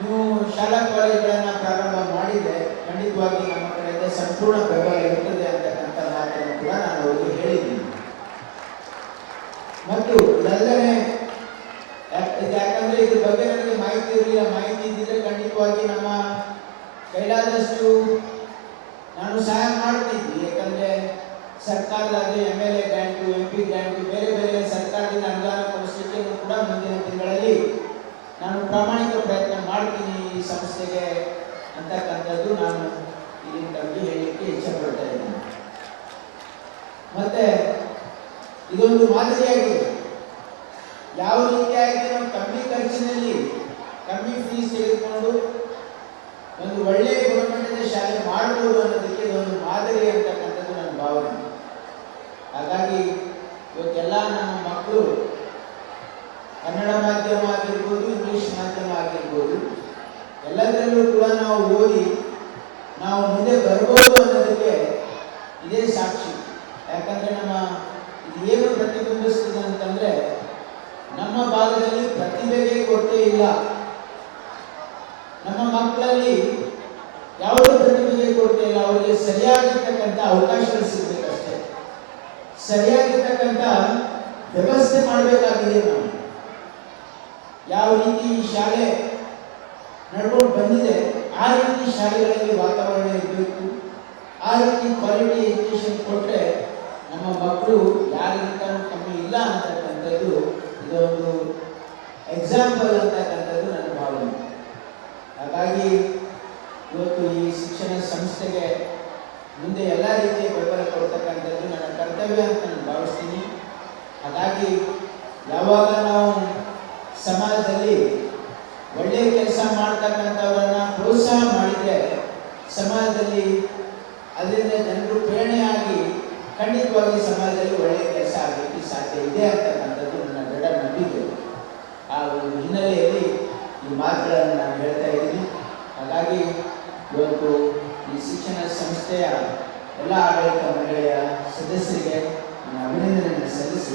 ನೀವು ಶಾಲಾ ಕಾಲೇಜುಗಳನ್ನು ಪ್ರಾರಂಭ ಮಾಡಿದರೆ ಖಂಡಿತವಾಗಿ ನಮ್ಮ ಕಡೆಯಿಂದ ಸಂಪೂರ್ಣ ಬೆಂಬಲ ಇರ್ತದೆ ಅಂತಕ್ಕಂಥ ಮಾತನ್ನು ಕೂಡ ನಾನು ಅವರಿಗೆ ಹೇಳಿದ್ದೀನಿ. ಮತ್ತು ಇದಲ್ಲದೆ ಯಾಕಂದರೆ ಇದ್ರ ಬಗ್ಗೆ ನನಗೆ ಮಾಹಿತಿ ಇರಲಿಲ್ಲ. ಮಾಹಿತಿ ಇದ್ದಿದ್ರೆ ಖಂಡಿತವಾಗಿ ನಮ್ಮ ಕೈಲಾದಷ್ಟು ನಾನು ಸಹಾಯ ಮಾಡ್ತಿದ್ವಿ. ಯಾಕಂದರೆ ಸರ್ಕಾರದಾದರೆ MLA ಗ್ರ್ಯಾಂಟು, MP ಗ್ರ್ಯಾಂಟು, ಬೇರೆ ಬೇರೆ ಸರ್ಕಾರದಿಂದ ಅನುದಾನ ಕೊಡಿಸಲಿಕ್ಕೆ ಕೂಡ ಮುಂದಿನ ತಿಂಗಳಲ್ಲಿ ನಾನು ಪ್ರಾಮಾಣಿಕ ಪ್ರಯತ್ನ ಮಾಡ್ತೀನಿ ಈ ಸಂಸ್ಥೆಗೆ ಅಂತಕ್ಕಂಥದ್ದು ನಾನು ಇಲ್ಲಿ ತಮಗೆ ಹೇಳಲಿಕ್ಕೆ ಇಚ್ಛೆಪಡ್ತಾ ಇದ್ದೀನಿ. ಮತ್ತು ಇದೊಂದು ಮಾದರಿಯಾಗಿದೆ. ಯಾವ ರೀತಿಯಾಗಿ ನಾವು ಕಮ್ಮಿ ಖರ್ಚಿನಲ್ಲಿ ಕಮ್ಮಿ ಫೀಸ್ ತೆಗೆದುಕೊಂಡು ಒಂದು ಒಳ್ಳೆಯ ಗುಣಮಟ್ಟದ ಶಾಲೆ ಮಾಡಬಹುದು ಅನ್ನೋದಕ್ಕೆ ಇದೊಂದು ಮಾದರಿ ಅಂತಕ್ಕಂಥದ್ದು ನನ್ನ ಭಾವನೆ. ಹಾಗಾಗಿ ಇವತ್ತೆಲ್ಲ ನಮ್ಮ ಮಕ್ಕಳು ಕನ್ನಡ ಮಾಧ್ಯಮ ಆಗಿರ್ಬೋದು, ಇಂಗ್ಲಿಷ್ ಮಾಧ್ಯಮ ಆಗಿರ್ಬೋದು, ಎಲ್ಲದರಲ್ಲೂ ಕೂಡ ನಾವು ಓದಿ ನಾವು ಮುಂದೆ ಬರ್ಬೋದು ಅನ್ನೋದಕ್ಕೆ ಇದೇ ಸಾಕ್ಷಿ. ಯಾಕಂದರೆ ನಮ್ಮ ಇದು ಏನು ಪ್ರತಿಬಿಂಬಿಸ್ತದೆ ಅಂತಂದರೆ, ನಮ್ಮ ಭಾಗದಲ್ಲಿ ಪ್ರತಿಭೆಗೆ ಕೊರತೆ ಇಲ್ಲ. ನಮ್ಮ ಮಕ್ಕಳಲ್ಲಿ ಯಾವುದೇ ಪ್ರತಿಭೆಗೆ ಕೊರತೆ ಇಲ್ಲ. ಅವರಿಗೆ ಸರಿಯಾಗಿರ್ತಕ್ಕಂಥ ಅವಕಾಶಗಳು ಸಿಗಬೇಕಷ್ಟೇ, ಸರಿಯಾಗಿರ್ತಕ್ಕಂಥ ವ್ಯವಸ್ಥೆ ಮಾಡಬೇಕಾಗಿದೆ. ನಾವು ಯಾವ ರೀತಿ ಈ ಶಾಲೆ ನಡ್ಕೊಂಡು ಬಂದಿದೆ ಆ ರೀತಿ ಶಾಲೆಗಳಲ್ಲಿ ವಾತಾವರಣ ಇರಬೇಕು. ಆ ರೀತಿ ಕ್ವಾಲಿಟಿ ಎಜುಕೇಷನ್ ಕೊಟ್ಟರೆ ನಮ್ಮ ಮಕ್ಕಳು ಯಾರಿಗಿಂತಲೂ ಕಮ್ಮಿ ಇಲ್ಲ ಅಂತಕ್ಕಂಥದ್ದು ಇದೊಂದು ಎಕ್ಸಾಂಪಲ್ ಅಂತಕ್ಕಂಥದ್ದು ನನ್ನ ಭಾವನೆ. ಹಾಗಾಗಿ ಇವತ್ತು ಈ ಶಿಕ್ಷಣ ಸಂಸ್ಥೆಗೆ ಮುಂದೆ ಎಲ್ಲ ರೀತಿಯ ಬೆಂಬಲ ಕೊಡ್ತಕ್ಕಂಥದ್ದು ನನ್ನ ಕರ್ತವ್ಯ ಅಂತ ನಾನು ಭಾವಿಸ್ತೀನಿ. ಹಾಗಾಗಿ ಯಾವಾಗ ನಾವು ಸಮಾಜದಲ್ಲಿ ಒಳ್ಳೆಯ ಕೆಲಸ ಮಾಡ್ತಕ್ಕಂಥವರನ್ನು ಪ್ರೋತ್ಸಾಹ ಮಾಡಿದರೆ ಸಮಾಜದಲ್ಲಿ ಅದರಿಂದ ಜನರು ಪ್ರೇರಣೆಯಾಗಿ ಖಂಡಿತವಾಗಿ ಸಮಾಜದಲ್ಲಿ ಒಳ್ಳೆಯ ಕೆಲಸ ಆಗಲಿಕ್ಕೆ ಸಾಧ್ಯ ಇದೆ ಅಂತಕ್ಕಂಥದ್ದು ನನ್ನ ದೃಢ ನಂಬಿಕೆ. ಆ ಒಂದು ಹಿನ್ನೆಲೆಯಲ್ಲಿ ಈ ಮಾತುಗಳನ್ನು ನಾನು ಹೇಳ್ತಾ ಇದ್ದೀನಿ. ಹಾಗಾಗಿ ಇವತ್ತು ಈ ಶಿಕ್ಷಣ ಸಂಸ್ಥೆಯ ಎಲ್ಲ ಆಡಳಿತ ಮಂಡಳಿಯ ಸದಸ್ಯರಿಗೆ ನನ್ನ ಅಭಿನಂದನೆಯನ್ನು ಸಲ್ಲಿಸಿ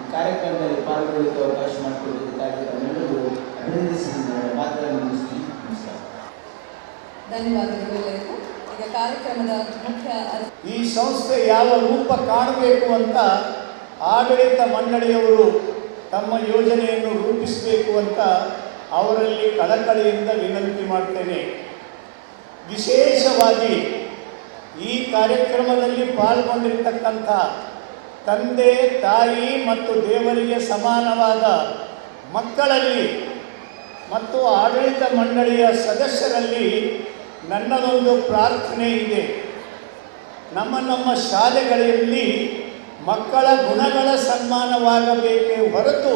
ಈ ಕಾರ್ಯಕ್ರಮದಲ್ಲಿ ಪಾಲ್ಗೊಳ್ಳಲಿಕ್ಕೆ ಅವಕಾಶ ಮಾಡಿಕೊಟ್ಟಿದ್ದಕ್ಕಾಗಿ ತಮ್ಮೆಲ್ಲರಿಗೂ ಅಭಿನಂದಿಸಿ ಮಾತುಗಳನ್ನು ಮುಗಿಸ್ತೀನಿ. ನಮಸ್ಕಾರ. ಧನ್ಯವಾದಗಳು ಎಲ್ಲರಿಗೂ. ಈಗ ಕಾರ್ಯಕ್ರಮದ ಮುಖ್ಯ ಈ ಸಂಸ್ಥೆ ಯಾವ ರೂಪ ಕಾಣಬೇಕು ಅಂತ ಆಡಳಿತ ಮಂಡಳಿಯವರು ತಮ್ಮ ಯೋಜನೆಯನ್ನು ರೂಪಿಸಬೇಕು ಅಂತ ಅವರಲ್ಲಿ ಕಳಕಳಿಯಿಂದ ವಿನಂತಿ ಮಾಡ್ತೇನೆ. ವಿಶೇಷವಾಗಿ ಈ ಕಾರ್ಯಕ್ರಮದಲ್ಲಿ ಪಾಲ್ಗೊಂಡಿರ್ತಕ್ಕಂಥ ತಂದೆ ತಾಯಿ ಮತ್ತು ದೇವರಿಗೆ ಸಮಾನವಾದ ಮಕ್ಕಳಲ್ಲಿ ಮತ್ತು ಆಡಳಿತ ಮಂಡಳಿಯ ಸದಸ್ಯರಲ್ಲಿ ನನ್ನದೊಂದು ಪ್ರಾರ್ಥನೆ ಇದೆ. ನಮ್ಮ ಶಾಲೆಗಳಲ್ಲಿ ಮಕ್ಕಳ ಗುಣಗಳ ಸನ್ಮಾನವಾಗಬೇಕೇ ಹೊರತು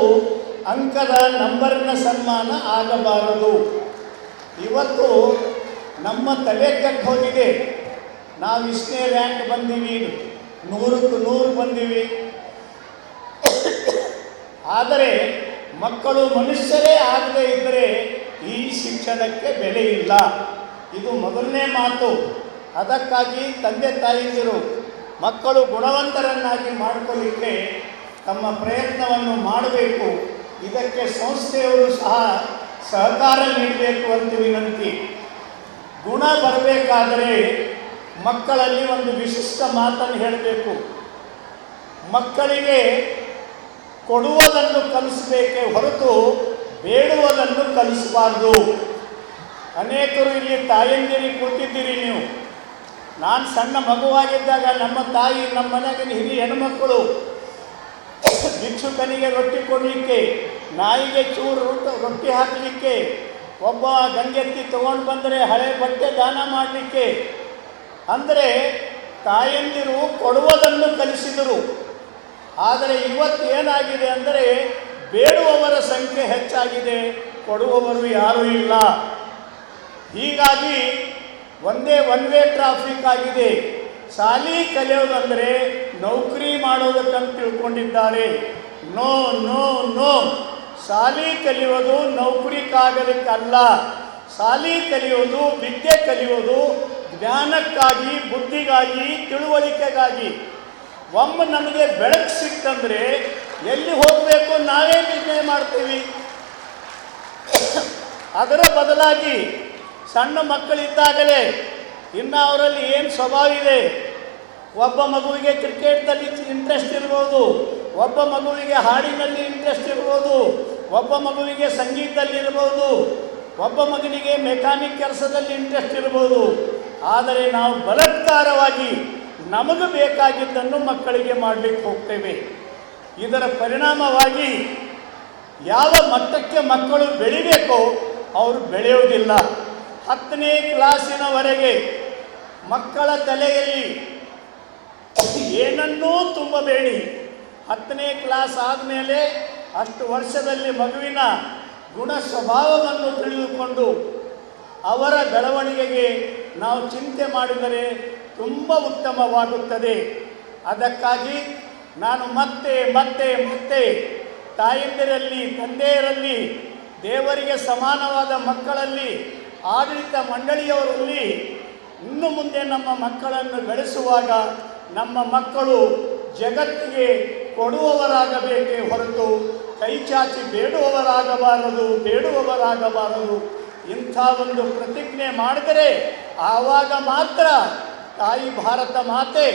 ಅಂಕದ ನಂಬರ್ನ ಸನ್ಮಾನ ಆಗಬಾರದು. ಇವತ್ತು ನಮ್ಮ ತಲೆ ಕೆಟ್ಟು ಹೋಗಿದೆ. ನಾವು ಇಷ್ಟೇ ರ್ಯಾಂಕ್ ಬಂದೀವಿ, 100ಕ್ಕೆ 100 ಬಂದೀವಿ. ಆದರೆ ಮಕ್ಕಳು ಮನುಷ್ಯರೇ ಆಗದೇ ಇದ್ದರೆ ಈ ಶಿಕ್ಷಣಕ್ಕೆ ಬೆಲೆ ಇಲ್ಲ. ಇದು ಮೊದಲನೇ ಮಾತು. ಅದಕ್ಕಾಗಿ ತಂದೆ ತಾಯಿಯರು ಮಕ್ಕಳು ಗುಣವಂತರನ್ನಾಗಿ ಮಾಡಿಕೊಳ್ಳಿಕ್ಕೆ ತಮ್ಮ ಪ್ರಯತ್ನವನ್ನು ಮಾಡಬೇಕು. ಇದಕ್ಕೆ ಸಂಸ್ಥೆಯವರು ಸಹ ಸಹಕಾರ ನೀಡಬೇಕು ಅಂತ ವಿನಂತಿ. ಗುಣ ಬರಬೇಕಾದರೆ ಮಕ್ಕಳಲ್ಲಿ ಒಂದು ವಿಶಿಷ್ಟ ಮಾತನ್ನು ಹೇಳಬೇಕು. ಮಕ್ಕಳಿಗೆ ಕೊಡುವುದನ್ನು ಕಲಿಸಬೇಕೇ ಹೊರತು ಬೇಡುವುದನ್ನು ಕಲಿಸಬಾರ್ದು. ಅನೇಕರು ಇಲ್ಲಿ ತಾಯಂದಿರಿಗೆ ಕೂತಿದ್ದೀರಿ ನೀವು. ನಾನು ಸಣ್ಣ ಮಗುವಾಗಿದ್ದಾಗ ನಮ್ಮ ತಾಯಿ ನಮ್ಮ ಮನೆಗಿನ ಹಿರಿಯ ಹೆಣ್ಮಕ್ಕಳು ಭಿಕ್ಷುಕನಿಗೆ ರೊಟ್ಟಿ ಕೊಡಲಿಕ್ಕೆ, ನಾಯಿಗೆ ಚೂರು ರೊಟ್ಟಿ ಹಾಕಲಿಕ್ಕೆ, ಒಬ್ಬ ಗಂಗೆತ್ತಿ ತೊಗೊಂಡು ಬಂದರೆ ಹಳೆ ಬಟ್ಟೆ ದಾನ ಮಾಡಲಿಕ್ಕೆ, ಅಂದರೆ ತಾಯಂದಿರು ಕೊಡುವುದನ್ನು ಕಲಿಸಿದರು. ಆದರೆ ಇವತ್ತು ಏನಾಗಿದೆ ಅಂದರೆ ಬೇಡುವವರ ಸಂಖ್ಯೆ ಹೆಚ್ಚಾಗಿದೆ, ಕೊಡುವವರು ಯಾರೂ ಇಲ್ಲ. ಹೀಗಾಗಿ ಒನ್ ವೇ ಟ್ರಾಫಿಕ್ ಆಗಿದೆ. ಶಾಲಿ ಕಲಿಯೋದಂದರೆ ನೌಕರಿ ಮಾಡೋದಕ್ಕಂತ ತಿಳ್ಕೊಂಡಿದ್ದಾರೆ. ನೋ ನೋ ನೋ, ಶಾಲಿ ಕಲಿಯೋದು ನೌಕರಿಗಾಗಲಿಕ್ಕಲ್ಲ. ಶಾಲಿ ಕಲಿಯೋದು, ವಿದ್ಯೆ ಕಲಿಯೋದು ಜ್ಞಾನಕ್ಕಾಗಿ, ಬುದ್ಧಿಗಾಗಿ, ತಿಳುವಳಿಕೆಗಾಗಿ. ಒಮ್ಮೆ ನಮಗೆ ಬೆಳಕು ಸಿಕ್ತಂದರೆ ಎಲ್ಲಿ ಹೋಗಬೇಕು ನಾವೇ ನಿರ್ಣಯ ಮಾಡ್ತೀವಿ. ಅದರ ಬದಲಾಗಿ ಸಣ್ಣ ಮಕ್ಕಳಿದ್ದಾಗಲೇ ಇನ್ನು ಅವರಲ್ಲಿ ಏನು ಸ್ವಭಾವ ಇದೆ. ಒಬ್ಬ ಮಗುವಿಗೆ ಕ್ರಿಕೆಟ್ನಲ್ಲಿ ಇಂಟ್ರೆಸ್ಟ್ ಇರ್ಬೋದು, ಒಬ್ಬ ಮಗುವಿಗೆ ಹಾಡಿನಲ್ಲಿ ಇಂಟ್ರೆಸ್ಟ್ ಇರ್ಬೋದು, ಒಬ್ಬ ಮಗುವಿಗೆ ಸಂಗೀತದಲ್ಲಿ ಇರ್ಬೋದು, ಒಬ್ಬ ಮಗನಿಗೆ ಮೆಕ್ಯಾನಿಕ್ ಕೆಲಸದಲ್ಲಿ ಇಂಟ್ರೆಸ್ಟ್ ಇರ್ಬೋದು. ಆದರೆ ನಾವು ಬಲಾತ್ಕಾರವಾಗಿ ನಮಗೆ ಬೇಕಾಗಿದ್ದನ್ನು ಮಕ್ಕಳಿಗೆ ಮಾಡಲಿಕ್ಕೆ ಹೋಗ್ತೇವೆ. ಇದರ ಪರಿಣಾಮವಾಗಿ ಯಾವ ಮಟ್ಟಕ್ಕೆ ಮಕ್ಕಳು ಬೆಳಿಬೇಕೋ ಅವರು ಬೆಳೆಯುವುದಿಲ್ಲ. 10ನೇ ಕ್ಲಾಸಿನವರೆಗೆ ಮಕ್ಕಳ ತಲೆಯಲ್ಲಿ ಏನನ್ನೂ ತುಂಬಬೇಡಿ. 10ನೇ ಕ್ಲಾಸ್ ಆದಮೇಲೆ ಅಷ್ಟು ವರ್ಷದಲ್ಲಿ ಮಗುವಿನ ಗುಣ ಸ್ವಭಾವವನ್ನು ತಿಳಿದುಕೊಂಡು ಅವರ ಬೆಳವಣಿಗೆಗೆ ನಾವು ಚಿಂತೆ ಮಾಡಿದರೆ ತುಂಬ ಉತ್ತಮವಾಗುತ್ತದೆ. ಅದಕ್ಕಾಗಿ ನಾನು ಮತ್ತೆ ಮತ್ತೆ ಮತ್ತೆ ತಾಯಂದಿರಲ್ಲಿ, ತಂದೆಯರಲ್ಲಿ, ದೇವರಿಗೆ ಸಮಾನವಾದ ಮಕ್ಕಳಲ್ಲಿ, ಆಡಳಿತ ಮಂಡಳಿಯವರಲ್ಲಿ ಇನ್ನು ಮುಂದೆ ನಮ್ಮ ಮಕ್ಕಳನ್ನು ಬೆಳೆಸುವಾಗ ನಮ್ಮ ಮಕ್ಕಳು ಜಗತ್ತಿಗೆ ಕೊಡುವವರಾಗಬೇಕೇ ಹೊರತು ಕೈ ಚಾಚಿ ಬೇಡುವವರಾಗಬಾರದು. ಇಂಥ ಒಂದು ಪ್ರತಿಜ್ಞೆ ಮಾಡಿದರೆ ಆವಾಗ ಮಾತ್ರ ತಾಯಿ ಭಾರತ ಮಾತೆ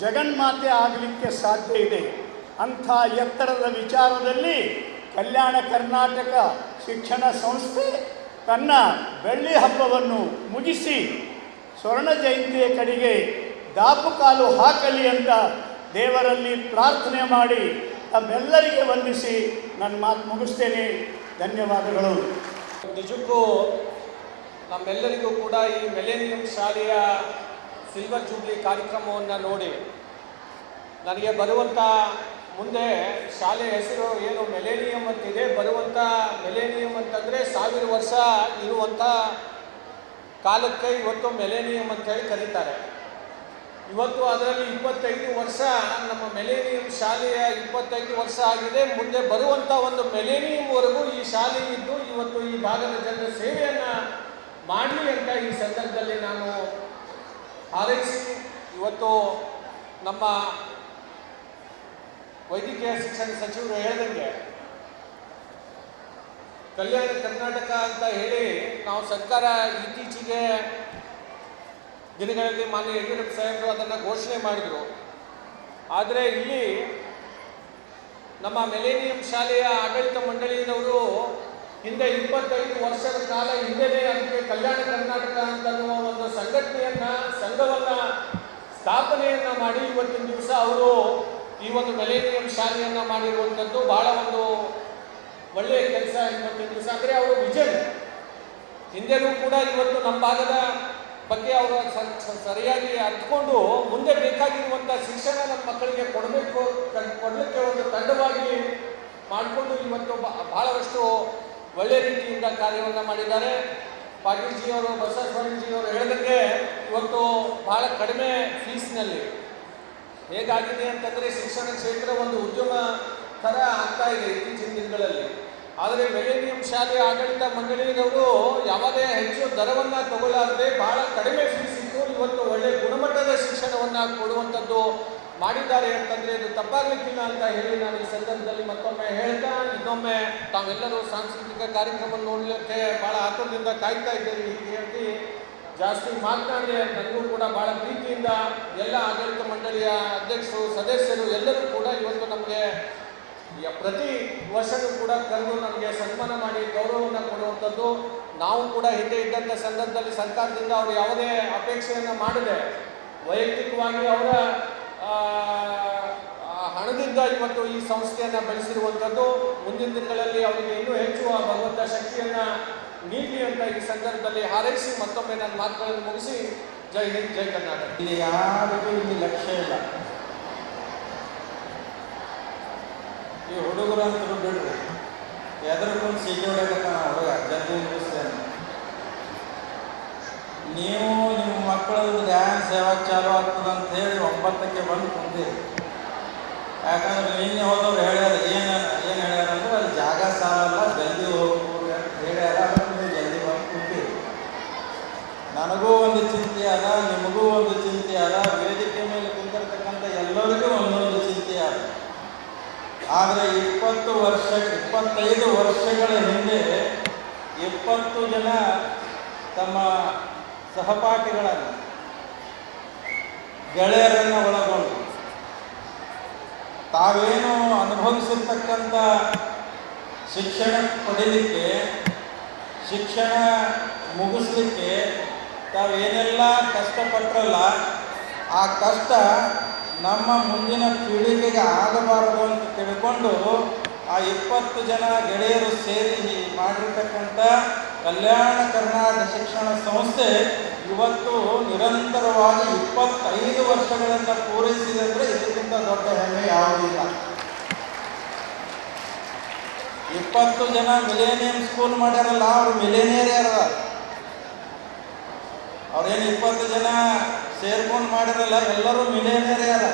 ಜಗನ್ಮಾತೆ ಆಗಲಿಕ್ಕೆ ಸಾಧ್ಯ ಇದೆ. ಅಂಥ ಎತ್ತರದ ವಿಚಾರದಲ್ಲಿ ಕಲ್ಯಾಣ ಕರ್ನಾಟಕ ಶಿಕ್ಷಣ ಸಂಸ್ಥೆ ತನ್ನ ಬೆಳ್ಳಿ ಹಬ್ಬವನ್ನು ಮುಗಿಸಿ ಸ್ವರ್ಣ ಜಯಂತಿಯ ಕಡೆಗೆ ದಾಪುಕಾಲು ಹಾಕಲಿ ಅಂತ ದೇವರಲ್ಲಿ ಪ್ರಾರ್ಥನೆ ಮಾಡಿ ತಮ್ಮೆಲ್ಲರಿಗೆ ವಂದಿಸಿ ನನ್ನ ಮಾತು ಮುಗಿಸ್ತೇನೆ. ಧನ್ಯವಾದಗಳು. ನಿಜಕ್ಕೂ ನಮ್ಮೆಲ್ಲರಿಗೂ ಕೂಡ ಈ ಮಿಲೇನಿಯಂ ಶಾಲೆಯ ಸಿಲ್ವರ್ ಜೂಬ್ಲಿ ಕಾರ್ಯಕ್ರಮವನ್ನು ನೋಡಿ ನನಗೆ ಬರುವಂಥ ಮುಂದೆ ಶಾಲೆ ಹೆಸರು ಏನು ಮಿಲೇನಿಯಂ ಅಂತಿದೆ, ಬರುವಂಥ ಮಿಲೇನಿಯಂ ಅಂತಂದರೆ 1000 ವರ್ಷ ಇರುವಂಥ ಕಾಲಕ್ಕೆ ಇವತ್ತು ಮಿಲೇನಿಯಂ ಅಂತೇಳಿ ಕರೀತಾರೆ. ಇವತ್ತು ಅದರಲ್ಲಿ 25 ವರ್ಷ ನಮ್ಮ ಮಿಲೇನಿಯಂ ಶಾಲೆಯ 25 ವರ್ಷ ಆಗಿದೆ. ಮುಂದೆ ಬರುವಂಥ ಒಂದು ಮಿಲೇನಿಯಂವರೆಗೂ ಈ ಶಾಲೆ ಇದ್ದು ಇವತ್ತು ಈ ಭಾಗದ ಜನರ ಸೇವೆಯನ್ನು ಮಾಡಲಿ ಅಂತ ಈ ಸಂದರ್ಭದಲ್ಲಿ ನಾನು ಹಾರೈಸಿ ಇವತ್ತು ನಮ್ಮ ವೈದ್ಯಕೀಯ ಶಿಕ್ಷಣ ಸಚಿವರು ಹೇಳಿದಂಗೆ ಕಲ್ಯಾಣ ಕರ್ನಾಟಕ ಅಂತ ಹೇಳಿ ನಾವು ಸರ್ಕಾರ ಇತ್ತೀಚೆಗೆ ದಿನಗಳಲ್ಲಿ ಮಾನ್ಯ ಯಡಿಯೂರಪ್ಪ ಸಾಹೇಬರು ಅದನ್ನು ಘೋಷಣೆ ಮಾಡಿದರು. ಆದರೆ ಇಲ್ಲಿ ನಮ್ಮ ಮಿಲೇನಿಯಂ ಶಾಲೆಯ ಆಡಳಿತ ಮಂಡಳಿಯವರು ಹಿಂದೆ 25 ವರ್ಷದ ಕಾಲ ಹಿಂದೆಯೇ ಅದಕ್ಕೆ ಕಲ್ಯಾಣ ಕರ್ನಾಟಕ ಅಂತನ್ನುವ ಒಂದು ಸಂಘವನ್ನು ಸ್ಥಾಪನೆಯನ್ನು ಮಾಡಿ ಇವತ್ತಿನ ದಿವಸ ಅವರು ಈ ಒಂದು ಮಿಲೇನಿಯಂ ಶಾಲೆಯನ್ನು ಮಾಡಿರುವಂಥದ್ದು ಬಹಳ ಒಂದು ಒಳ್ಳೆಯ ಕೆಲಸ. ಇವತ್ತಿನ ದಿವಸ ಅಂದರೆ ಅವರು ವಿಷನ್ ಹಿಂದೆನೂ ಕೂಡ ಇವತ್ತು ನಮ್ಮ ಭಾಗದ ಬಗ್ಗೆ ಅವರು ಸರಿಯಾಗಿ ಅರ್ಥಕೊಂಡು ಮುಂದೆ ಬೇಕಾಗಿರುವಂಥ ಶಿಕ್ಷಣ ನಮ್ಮ ಮಕ್ಕಳಿಗೆ ಕೊಡಲಿಕ್ಕೆ ಒಂದು ತಂಡವಾಗಿ ಮಾಡಿಕೊಂಡು ಇವತ್ತು ಬಹಳಷ್ಟು ಒಳ್ಳೆಯ ರೀತಿಯಿಂದ ಕಾರ್ಯವನ್ನು ಮಾಡಿದ್ದಾರೆ. ಪಾಟೀಲ್ಜಿಯವರು ಬಸವರಾಜಜಿಯವರು ಹೇಳಿದಂಗೆ ಇವತ್ತು ಬಹಳ ಕಡಿಮೆ ಫೀಸ್ನಲ್ಲಿ ಹೇಗಾಗಿದೆ ಅಂತಂದರೆ ಶಿಕ್ಷಣ ಕ್ಷೇತ್ರ ಒಂದು ಉದ್ಯಮ ಥರ ಆಗ್ತಾ ಇದೆ ಇತ್ತೀಚಿನ ದಿನಗಳಲ್ಲಿ. ಆದರೆ ಮಿಲೇನಿಯಂ ಶಾಲೆಯ ಆಡಳಿತ ಮಂಡಳಿಯವರು ಯಾವುದೇ ಹೆಚ್ಚು ದರವನ್ನು ತಗೊಳ್ಳಾರದೆ ಬಹಳ ಕಡಿಮೆ ಫೀಸ್ ಇತ್ತು ಇವತ್ತು ಒಳ್ಳೆಯ ಗುಣಮಟ್ಟದ ಶಿಕ್ಷಣವನ್ನು ಕೊಡುವಂಥದ್ದು ಮಾಡಿದ್ದಾರೆ ಅಂತಂದರೆ ಇದು ತಪ್ಪಾಗಲಿಕ್ಕಿಲ್ಲ ಅಂತ ಹೇಳಿ ನಾನು ಈ ಸಂದರ್ಭದಲ್ಲಿ ಮತ್ತೊಮ್ಮೆ ಹೇಳ್ತಾ, ಇನ್ನೊಮ್ಮೆ ತಾವೆಲ್ಲರೂ ಸಾಂಸ್ಕೃತಿಕ ಕಾರ್ಯಕ್ರಮ ನೋಡಲಿಕ್ಕೆ ಭಾಳ ಆತುರದಿಂದ ಕಾಯ್ತಾ ಇದ್ದೀರಿ. ಹೀಗಾಗಿ ಜಾಸ್ತಿ ಮಾತನಾಡಿದೆ. ನನಗೂ ಕೂಡ ಭಾಳ ಪ್ರೀತಿಯಿಂದ ಎಲ್ಲ ಆಡಳಿತ ಮಂಡಳಿಯ ಅಧ್ಯಕ್ಷರು, ಸದಸ್ಯರು ಎಲ್ಲರೂ ಕೂಡ ಇವತ್ತು ನಮಗೆ ಪ್ರತಿ ವರ್ಷವೂ ಕೂಡ ಕರೆದು ನಮಗೆ ಸನ್ಮಾನ ಮಾಡಿ ಗೌರವವನ್ನು ಕೊಡುವಂಥದ್ದು. ನಾವು ಕೂಡ ಹಿಂದೆ ಇದ್ದಂಥ ಸಂದರ್ಭದಲ್ಲಿ ಸರ್ಕಾರದಿಂದ ಅವರು ಯಾವುದೇ ಅಪೇಕ್ಷೆಯನ್ನು ಮಾಡದೆ ವೈಯಕ್ತಿಕವಾಗಿ ಅವರ ಹಣದಿಂದ ಇವತ್ತು ಈ ಸಂಸ್ಥೆಯನ್ನು ಬೆಳೆಸಿರುವಂಥದ್ದು. ಮುಂದಿನ ದಿನಗಳಲ್ಲಿ ಅವರಿಗೆ ಇನ್ನೂ ಹೆಚ್ಚು ಭಗವಂತ ಶಕ್ತಿಯನ್ನು ನೀಡಲಿ ಅಂತ ಈ ಸಂದರ್ಭದಲ್ಲಿ ಹಾರೈಸಿ ಮತ್ತೊಮ್ಮೆ ನನ್ನ ಮಾತುಗಳನ್ನು ಮುಗಿಸಿ ಜೈ ಹಿಂದ್, ಜೈ ಕರ್ನಾಟಕ. ಇಲ್ಲಿ ಯಾರಿಗೂ ಇಲ್ಲಿ ಲಕ್ಷ್ಯ ಇಲ್ಲ. ಈ ಹುಡುಗರು ಅಂತ ಬಿಡ್ರಿ, ಎದ್ರಕೊಂಡು ಸೀಟಿ ಹೊಡೆಯಕ್ಕೆ ಹುಡುಗ ಜಲ್ದಿ ಮುಗಿಸ್ತೇನೆ. ನೀವು ನಿಮ್ಮ ಮಕ್ಕಳದ್ದು ಡ್ಯಾನ್ಸ್ ಯಾವಾಗ ಚಾಲು ಆಗ್ತದೆ ಅಂತ ಹೇಳಿ 9ಕ್ಕೆ ಬಂದು ಕುಂತೀರಿ. ಯಾಕಂದ್ರೆ ನಿನ್ನೆ ಹೋದವ್ರು ಹೇಳ್ಯಾರ, ಏನು ಹೇಳ್ಯಾರಂದ್ರೆ ಅಲ್ಲಿ ಜಾಗ ಸಾಲಲ್ಲ, ಜಲ್ದಿ ಹೋಗ್ಬೋದು ಅಂತ ಹೇಳ್ಯಾರ. ನೀವು ಜಲ್ದಿ ಬಂದು ಕುಂತೀರಿ. ನನಗೂ ಒಂದು ಚಿಂತೆ ಅದ, ನಿಮಗೂ ಒಂದು ಚಿಂತೆ ಅದ, ವೇದಿಕೆ ಮೇಲೆ ಕುಂತಿರ್ತಕ್ಕಂಥ ಎಲ್ಲರಿಗೂ ಒಂದೊಂದು ಚಿಂತೆ ಅದ. ಆದರೆ 25 ವರ್ಷಗಳ ಹಿಂದೆ 20 ಜನ ತಮ್ಮ ಸಹಪಾಠಿಗಳನ್ನು, ಗೆಳೆಯರನ್ನು ಒಳಗೊಂಡು ತಾವೇನು ಅನುಭವಿಸಿರ್ತಕ್ಕಂಥ ಶಿಕ್ಷಣ ಪಡೀಲಿಕ್ಕೆ, ಶಿಕ್ಷಣ ಮುಗಿಸ್ಲಿಕ್ಕೆ ತಾವೇನೆಲ್ಲ ಕಷ್ಟಪಟ್ಟರಲ್ಲ, ಆ ಕಷ್ಟ ನಮ್ಮ ಮುಂದಿನ ಪೀಳಿಗೆಗೆ ಆಗಬಾರದು ಅಂತ ತಿಳ್ಕೊಂಡು ಆ 20 ಜನ ಗೆಳೆಯರು ಸೇರಿ ಮಾಡಿರ್ತಕ್ಕಂಥ ಕಲ್ಯಾಣ ಕರ್ನಾಟಕ ಶಿಕ್ಷಣ ಸಂಸ್ಥೆ ಇವತ್ತು ನಿರಂತರವಾಗಿ 25 ವರ್ಷಗಳನ್ನು ಪೂರೈಸಿದಂದರೆ ಇದಕ್ಕಿಂತ ದೊಡ್ಡ ಹೆಮ್ಮೆ ಯಾವುದಿಲ್ಲ. 20 ಜನ ಮಿಲೇನಿಯಂ ಸ್ಕೂಲ್ ಮಾಡ್ಯಾರಲ್ಲ, ಅವರು ಮಿಲೇನಿಯರ್ ಯಾರ? ಅವ್ರೇನು 20 ಜನ ಸೇರ್ಕೊಂಡು ಮಾಡಿರಲ್ಲ, ಎಲ್ಲರೂ ಮಿಲೇನಿಯರ್ ಯಾರ?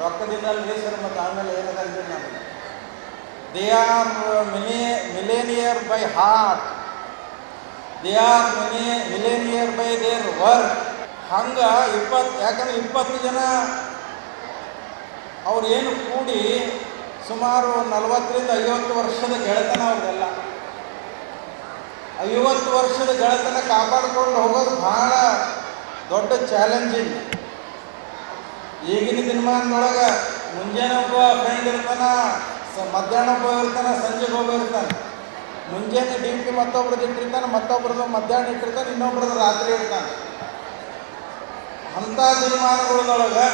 ರೊಕ್ಕದಿಂದ ಅಲ್ರಿ ಸರ್, ಮತ್ತು ಆಮೇಲೆ ಏನದಂದ್ರೆ ನಮಗೆ they are millionaire by heart, they are millionaire by their work. ಹಂಗೆ ಯಾಕಂದ್ರೆ 20 ಜನ ಅವ್ರು ಏನು ಕೂಡಿ ಸುಮಾರು 40ರಿಂದ 50 ವರ್ಷದ ಗೆಳೆತನ ಅವ್ರದೆಲ್ಲ. 50 ವರ್ಷದ ಗೆಳೆತನ ಕಾಪಾಡಿಕೊಂಡು ಹೋಗೋದು ಭಾಳ ದೊಡ್ಡ ಚಾಲೆಂಜಿಂಗ್. ಈಗಿನ ದಿನಮಾನದೊಳಗೆ ಮುಂಜಾನೆ ಒಬ್ಬ ಫ್ರೆಂಡ್ ಇರ್ತಾನೆ, ಮಧ್ಯಾಹ್ನ ಒಬ್ಬ ಇರ್ತಾನೆ, ಸಂಜೆಗೆ ಒಬ್ಬ ಇರ್ತಾನೆ. ಮುಂಜಾನೆ ಡ್ಯೂಟಿ ಮತ್ತೊಬ್ರದ್ದು ಇಟ್ಟಿರ್ತಾನೆ, ಮತ್ತೊಬ್ರದ್ದು ಮಧ್ಯಾಹ್ನ ಇಟ್ಟಿರ್ತಾನೆ, ಇನ್ನೊಬ್ರದ್ದು ರಾತ್ರಿ ಇರ್ತಾನೆ. ಅಂಥ ದಿನಮಾನಗಳೊಳಗೆ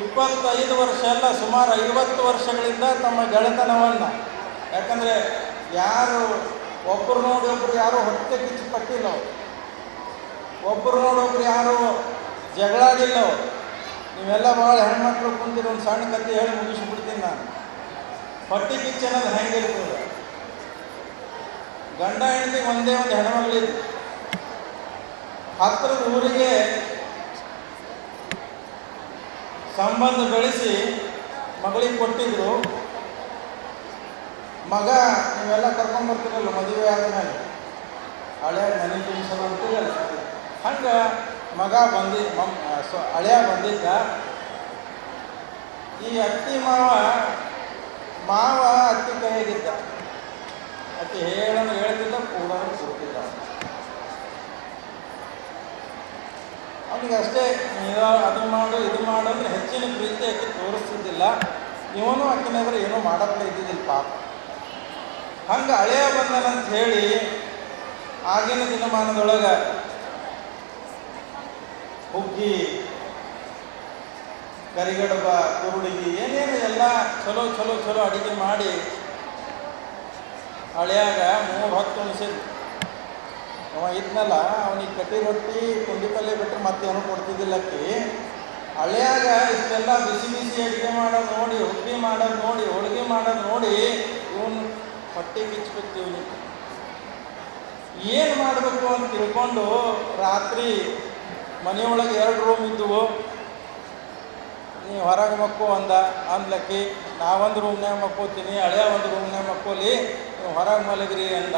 25 ವರ್ಷ ಅಲ್ಲ, ಸುಮಾರು 50 ವರ್ಷಗಳಿಂದ ತಮ್ಮ ಗೆಳೆತನವನ್ನು, ಯಾಕಂದರೆ ಯಾರು ಒಬ್ಬರು ನೋಡಿ ಒಬ್ಬರು ಯಾರು ಹೊಟ್ಟೆ ಕಿಚ್ಚು ಪಟ್ಟಿಲ್ಲ, ಒಬ್ಬರು ನೋಡೊಬ್ರು ಯಾರು ಜಗಳಾಡಿಲ್ಲ. ನೀವೆಲ್ಲ ಭಾಳ ಹೆಣ್ಮಕ್ಳು ಕುಂತಿರೋ ಒಂದು ಸಣ್ಣ ಕಥೆ ಹೇಳಿ ಮುಗಿಸ್ಬಿಡ್ತೀನಿ ನಾನು. ಹೊಟ್ಟೆ ಕಿಚ್ಚು ಅನ್ನೋದು ಹೆಂಗಿರ್ತದೆ? ಗಂಡ ಹೆಂಡತಿ ಒಂದೇ ಒಂದು ಹೆಣ್ಮಗಳಿದ್ದು ಹತ್ತಿರದ ಊರಿಗೆ ಸಂಬಂಧ ಬೆಳೆಸಿ ಮಗಳಿಗೆ ಕೊಟ್ಟಿದ್ರು. ಮಗ ನೀವೆಲ್ಲ ಕರ್ಕೊಂಡ್ಬರ್ತೀರಲ್ಲ ಮದುವೆ ಆದಮೇಲೆ, ಹಳೆಯ ಮನೆ ತುಂಬಿಸಲು ಅಂತೀರಲ್ಲ, ಹಂಗೆ ಮಗ ಹಳೆಯ ಬಂದಿದ್ದ. ಈ ಅತ್ತಿ ಮಾವ ಅತ್ತಿ ಕೈಯಾಗಿದ್ದ, ಅತಿ ಹೇಳನ್ನು ಹೇಳ್ತಿದ್ದ, ಕೂಡ ಕೊಡ್ತಿದ್ದ. ಅವನಿಗೆ ಅಷ್ಟೇ ಅದು ಮಾಡು ಇದು ಮಾಡು ಅಂದರೆ ಹೆಚ್ಚಿನ ಪ್ರೀತಿ ಆಕೆ ತೋರಿಸ್ತಿದ್ದಿಲ್ಲ. ಇವನು ಆಕಿನಾದ್ರೆ ಏನೋ ಮಾಡಕ್ಕೆ ಇದ್ದಿದ್ದಿಲ್ಲ ಪಾಪ. ಹಂಗೆ ಹಳೆಯ ಬಂದನಂತ ಹೇಳಿ ಆಗಿನ ದಿನಮಾನದೊಳಗೆ ಹುಗ್ಗಿ, ಕರಿಗಡಬ, ಕುರುಡಿಗಿ ಏನೇನು ಎಲ್ಲ ಚಲೋ ಚಲೋ ಚಲೋ ಅಡುಗೆ ಮಾಡಿ ಹಳೆಯಾಗ 3 ಹೊತ್ತು ಉಣಿಸಿದ್ರು. ಅವ ಇದ್ನಲ್ಲ, ಅವನಿಗೆ ಕಟ್ಟಿ ರೊಟ್ಟಿ ಪುಂಡಿ ಪಲ್ಯ ಬಿಟ್ಟರೆ ಮತ್ತೇನು ಕೊಡ್ತಿದ್ದಿಲ್ಲ ಅಕ್ಕಿ. ಹಳೆಯಾಗ ಇಷ್ಟೆಲ್ಲ ಬಿಸಿ ಬಿಸಿ ಅಡುಗೆ ಮಾಡೋದು ನೋಡಿ, ಹುಗ್ಗಿ ಮಾಡೋದು ನೋಡಿ, ಹೋಳಿಗೆ ಮಾಡೋದು ನೋಡಿ ಇವನು ಹೊಟ್ಟೆ ಕಿಚ್ಬಿಟ್ಟು ಇವನಿಗೆ ಏನು ಮಾಡಬೇಕು ಅಂತ ತಿಳ್ಕೊಂಡು ರಾತ್ರಿ ಮನೆಯೊಳಗೆ 2 ರೂಮ್ ಇದ್ದವು. ನೀವು ಹೊರಗೆ ಮಕ್ಕೋ ಅಂದ್ಲಕ್ಕಿ. ನಾವೊಂದು ರೂಮ್ನಾಗ ಮಕ್ಕೋತೀನಿ, ಹಳೆಯ ಒಂದು ರೂಮ್ನಾಗ ಮಕ್ಕೋಲಿ, ನೀವು ಹೊರಗೆ ಮಲಗ್ರಿ ಅಂದ.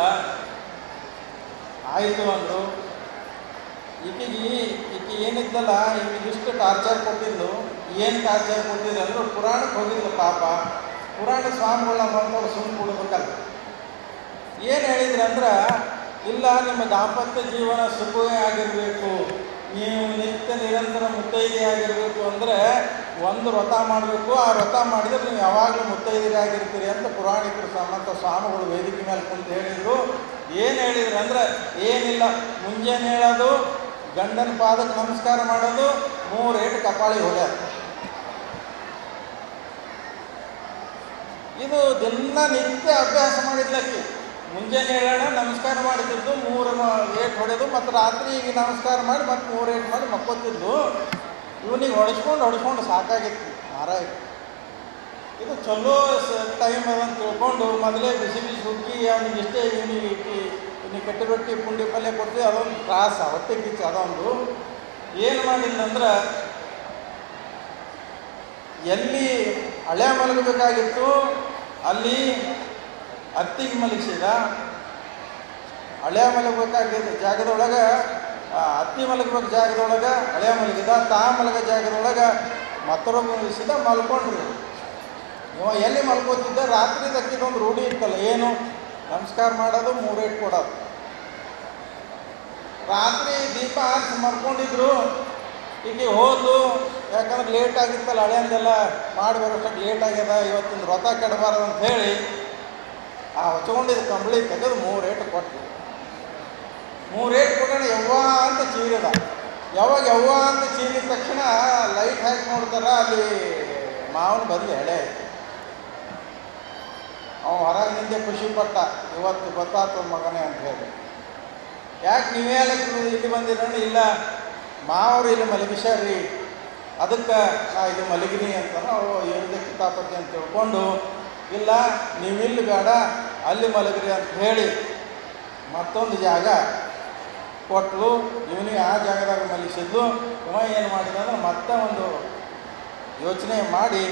ಆಯಿತು ಅಂದರು. ಈಕೆ ಏನಿದ್ದಲ್ಲ, ಈಗಿಷ್ಟು ಟಾರ್ಚರ್ ಕೊಟ್ಟಿದ್ದು. ಏನು ಟಾರ್ಚರ್ ಕೊಟ್ಟಿದ್ದು ಅಂದರು, ಪುರಾಣಕ್ಕೆ ಹೋಗಿದ್ಲು ಪಾಪ. ಪುರಾಣ ಸ್ವಾಮಿಗಳನ್ನ ಬಂದವರು ಸುಮ್ಮನೆ ಕೊಡ್ಬೇಕಲ್ಲ. ಏನು ಹೇಳಿದ್ರು ಅಂದ್ರೆ, ಇಲ್ಲ ನಿಮ್ಮ ದಾಂಪತ್ಯ ಜೀವನ ಸುಖವೇ ಆಗಿರಬೇಕು, ನೀವು ನಿತ್ಯ ನಿರಂತರ ಮುತ್ತೈದೆ ಆಗಿರಬೇಕು ಅಂದರೆ ಒಂದು ವ್ರತ ಮಾಡಬೇಕು. ಆ ವ್ರತ ಮಾಡಿದರೆ ನೀವು ಯಾವಾಗಲೂ ಮುತ್ತೈದೆ ಆಗಿರ್ತೀರಿ ಅಂತ ಪುರಾಣಿಕರು ಮತ್ತು ಸ್ವಾಮಿಗಳು ವೇದಿಕೆ ಮೇಲೆ ಕುಂತು ಹೇಳಿದರು. ಏನು ಹೇಳಿದ್ರು ಅಂದ್ರೆ, ಏನಿಲ್ಲ, ಮುಂಜಾನೆ ಹೇಳೋದು, ಗಂಡನ ಪಾದಕ್ಕೆ ನಮಸ್ಕಾರ ಮಾಡೋದು, 3 ಏಟು ಕಪಾಳಿಗೆ ಹೊಡೆಯೋದು. ಇದು ದಿನ ನಿತ್ಯ ಅಭ್ಯಾಸ ಮಾಡಿದ್ಲಕ್ಕಿ. ಮುಂಜಾನೆ ಹೇಳೋಣ ನಮಸ್ಕಾರ ಮಾಡ್ತಿದ್ದು, 3 ಏಟು ಹೊಡೆದು, ಮತ್ತು ರಾತ್ರಿ ಈಗ ನಮಸ್ಕಾರ ಮಾಡಿ ಮತ್ತು 3 ಏಟು ಮಾಡಿ ಮಕ್ಕೋತಿದ್ದು. ಇವನಿಗೆ ಹೊಡೆಸ್ಕೊಂಡು ಸಾಕಾಗಿತ್ತು ಮಾರಾಯ. ಇದು ಚಲೋ ಟೈಮ್ ಅದಂತ ತಿಳ್ಕೊಂಡು ಮೊದಲೇ ಬಿಸಿ ಬಿಸಿ ಹುಗ್ಗಿ ಅವನಿಗೆ ಇಷ್ಟೇ ಇವನಿಗೆ ಕಟ್ಟಿ ರೊಟ್ಟಿ ಪುಂಡಿ ಪಲ್ಯ ಕೊಟ್ಟು ಅದೊಂದು ತ್ರಾಸ, ಹೊಟ್ಟೆ ಕಿಚ್ಚು ಅದೊಂದು. ಏನು ಮಾಡಿದ್ನಂದ್ರೆ, ಎಲ್ಲಿ ಹಳೆ ಮಲಗಬೇಕಾಗಿತ್ತು ಅಲ್ಲಿ ಅತ್ತಿಗೆ ಮಲಗಿಸಿದ. ಹಳೆ ಮಲಗಬೇಕಾಗಿದ್ದ ಜಾಗದೊಳಗೆ ಅತ್ತಿ ಮಲಗಬೇಕು ಜಾಗದೊಳಗೆ ಹಳೆ ಮಲಗಿದ. ಮಲಗೋ ಜಾಗದೊಳಗೆ ಮತ್ತೊಬ್ಬ ಮಲಗಿಸಿದ, ಮಲ್ಕೊಂಡ್ರಿ. ಇವ ಎಲ್ಲಿ ಮಲ್ಕೋತಿದ್ದ, ರಾತ್ರಿ ದಕ್ಕಿದೊಂದು ರೂಢಿ ಇತ್ತಲ್ಲ, ಏನು ನಮಸ್ಕಾರ ಮಾಡೋದು, 3 ಏಟು ಕೊಡೋದು. ರಾತ್ರಿ ದೀಪ ಹಾರಿಸಿ ಮಲ್ಕೊಂಡಿದ್ರು. ಈಗ ಹೋದ್ಲು, ಯಾಕಂದ್ರೆ ಲೇಟ್ ಆಗಿತ್ತಲ್ಲ, ಹಳೆಯಂದೆಲ್ಲ ಮಾಡಿ ಬರೋಷ್ಟಕ್ಕೆ ಲೇಟ್ ಆಗ್ಯದ, ಇವತ್ತಿನ ವ್ರತ ಕೆಡಬಾರ್ದು ಅಂತ ಹೇಳಿ ಆ ಹೊಚ್ಕೊಂಡಿದ್ದ ಕಂಬಳಿ ತೆಗೆದು 3 ಏಟು ಕೊಟ್ಟು. 3 ಏಟು ಕೊಡೋಣ ಯವ್ವ ಅಂತ ಚೀರಿದ. ಯಾವಾಗ ಯವ್ವ ಅಂತ ಚೀರಿದ ತಕ್ಷಣ ಲೈಟ್ ಹಾಕಿ ನೋಡ್ತಾರ, ಅಲ್ಲಿ ಮಾವನ ಬದಲು ಎಳೆ. ಅವ ಹೊರಗೆ ನಿಂದೆ ಖುಷಿ ಪಟ್ಟ, ಇವತ್ತು ಗೊತ್ತಾತು ಮಗನೇ ಅಂತ ಹೇಳಿ. ಯಾಕೆ ನೀವೇ ಇಲ್ಲಿ ಬಂದಿರೋಣ? ಇಲ್ಲ, ಮಾವರು ಇಲ್ಲಿ ಮಲಗಿಸ್ಯಾರ್ರಿ, ಅದಕ್ಕೆ ನಾ ಇಲ್ಲಿ ಮಲಗಿನಿ ಅಂತಾನೆ. ಅವು ಏನಿದೆ ಕಿತಾಪತಿ ಅಂತ ತಿಳ್ಕೊಂಡು, ಇಲ್ಲ ನೀವಿಲ್ಲಿ ಬೇಡ ಅಲ್ಲಿ ಮಲಗ್ರಿ ಅಂತ ಹೇಳಿ ಮತ್ತೊಂದು ಜಾಗ ಕೊಟ್ಟಲು. ಇವನಿಗೆ ಆ ಜಾಗದಾಗ ಮಲಗಿಸಿದ್ದು. ಇವ ಏನು ಮಾಡಿದ ಅಂದ್ರೆ ಮತ್ತೆ ಒಂದು ಯೋಚನೆ ಮಾಡಿ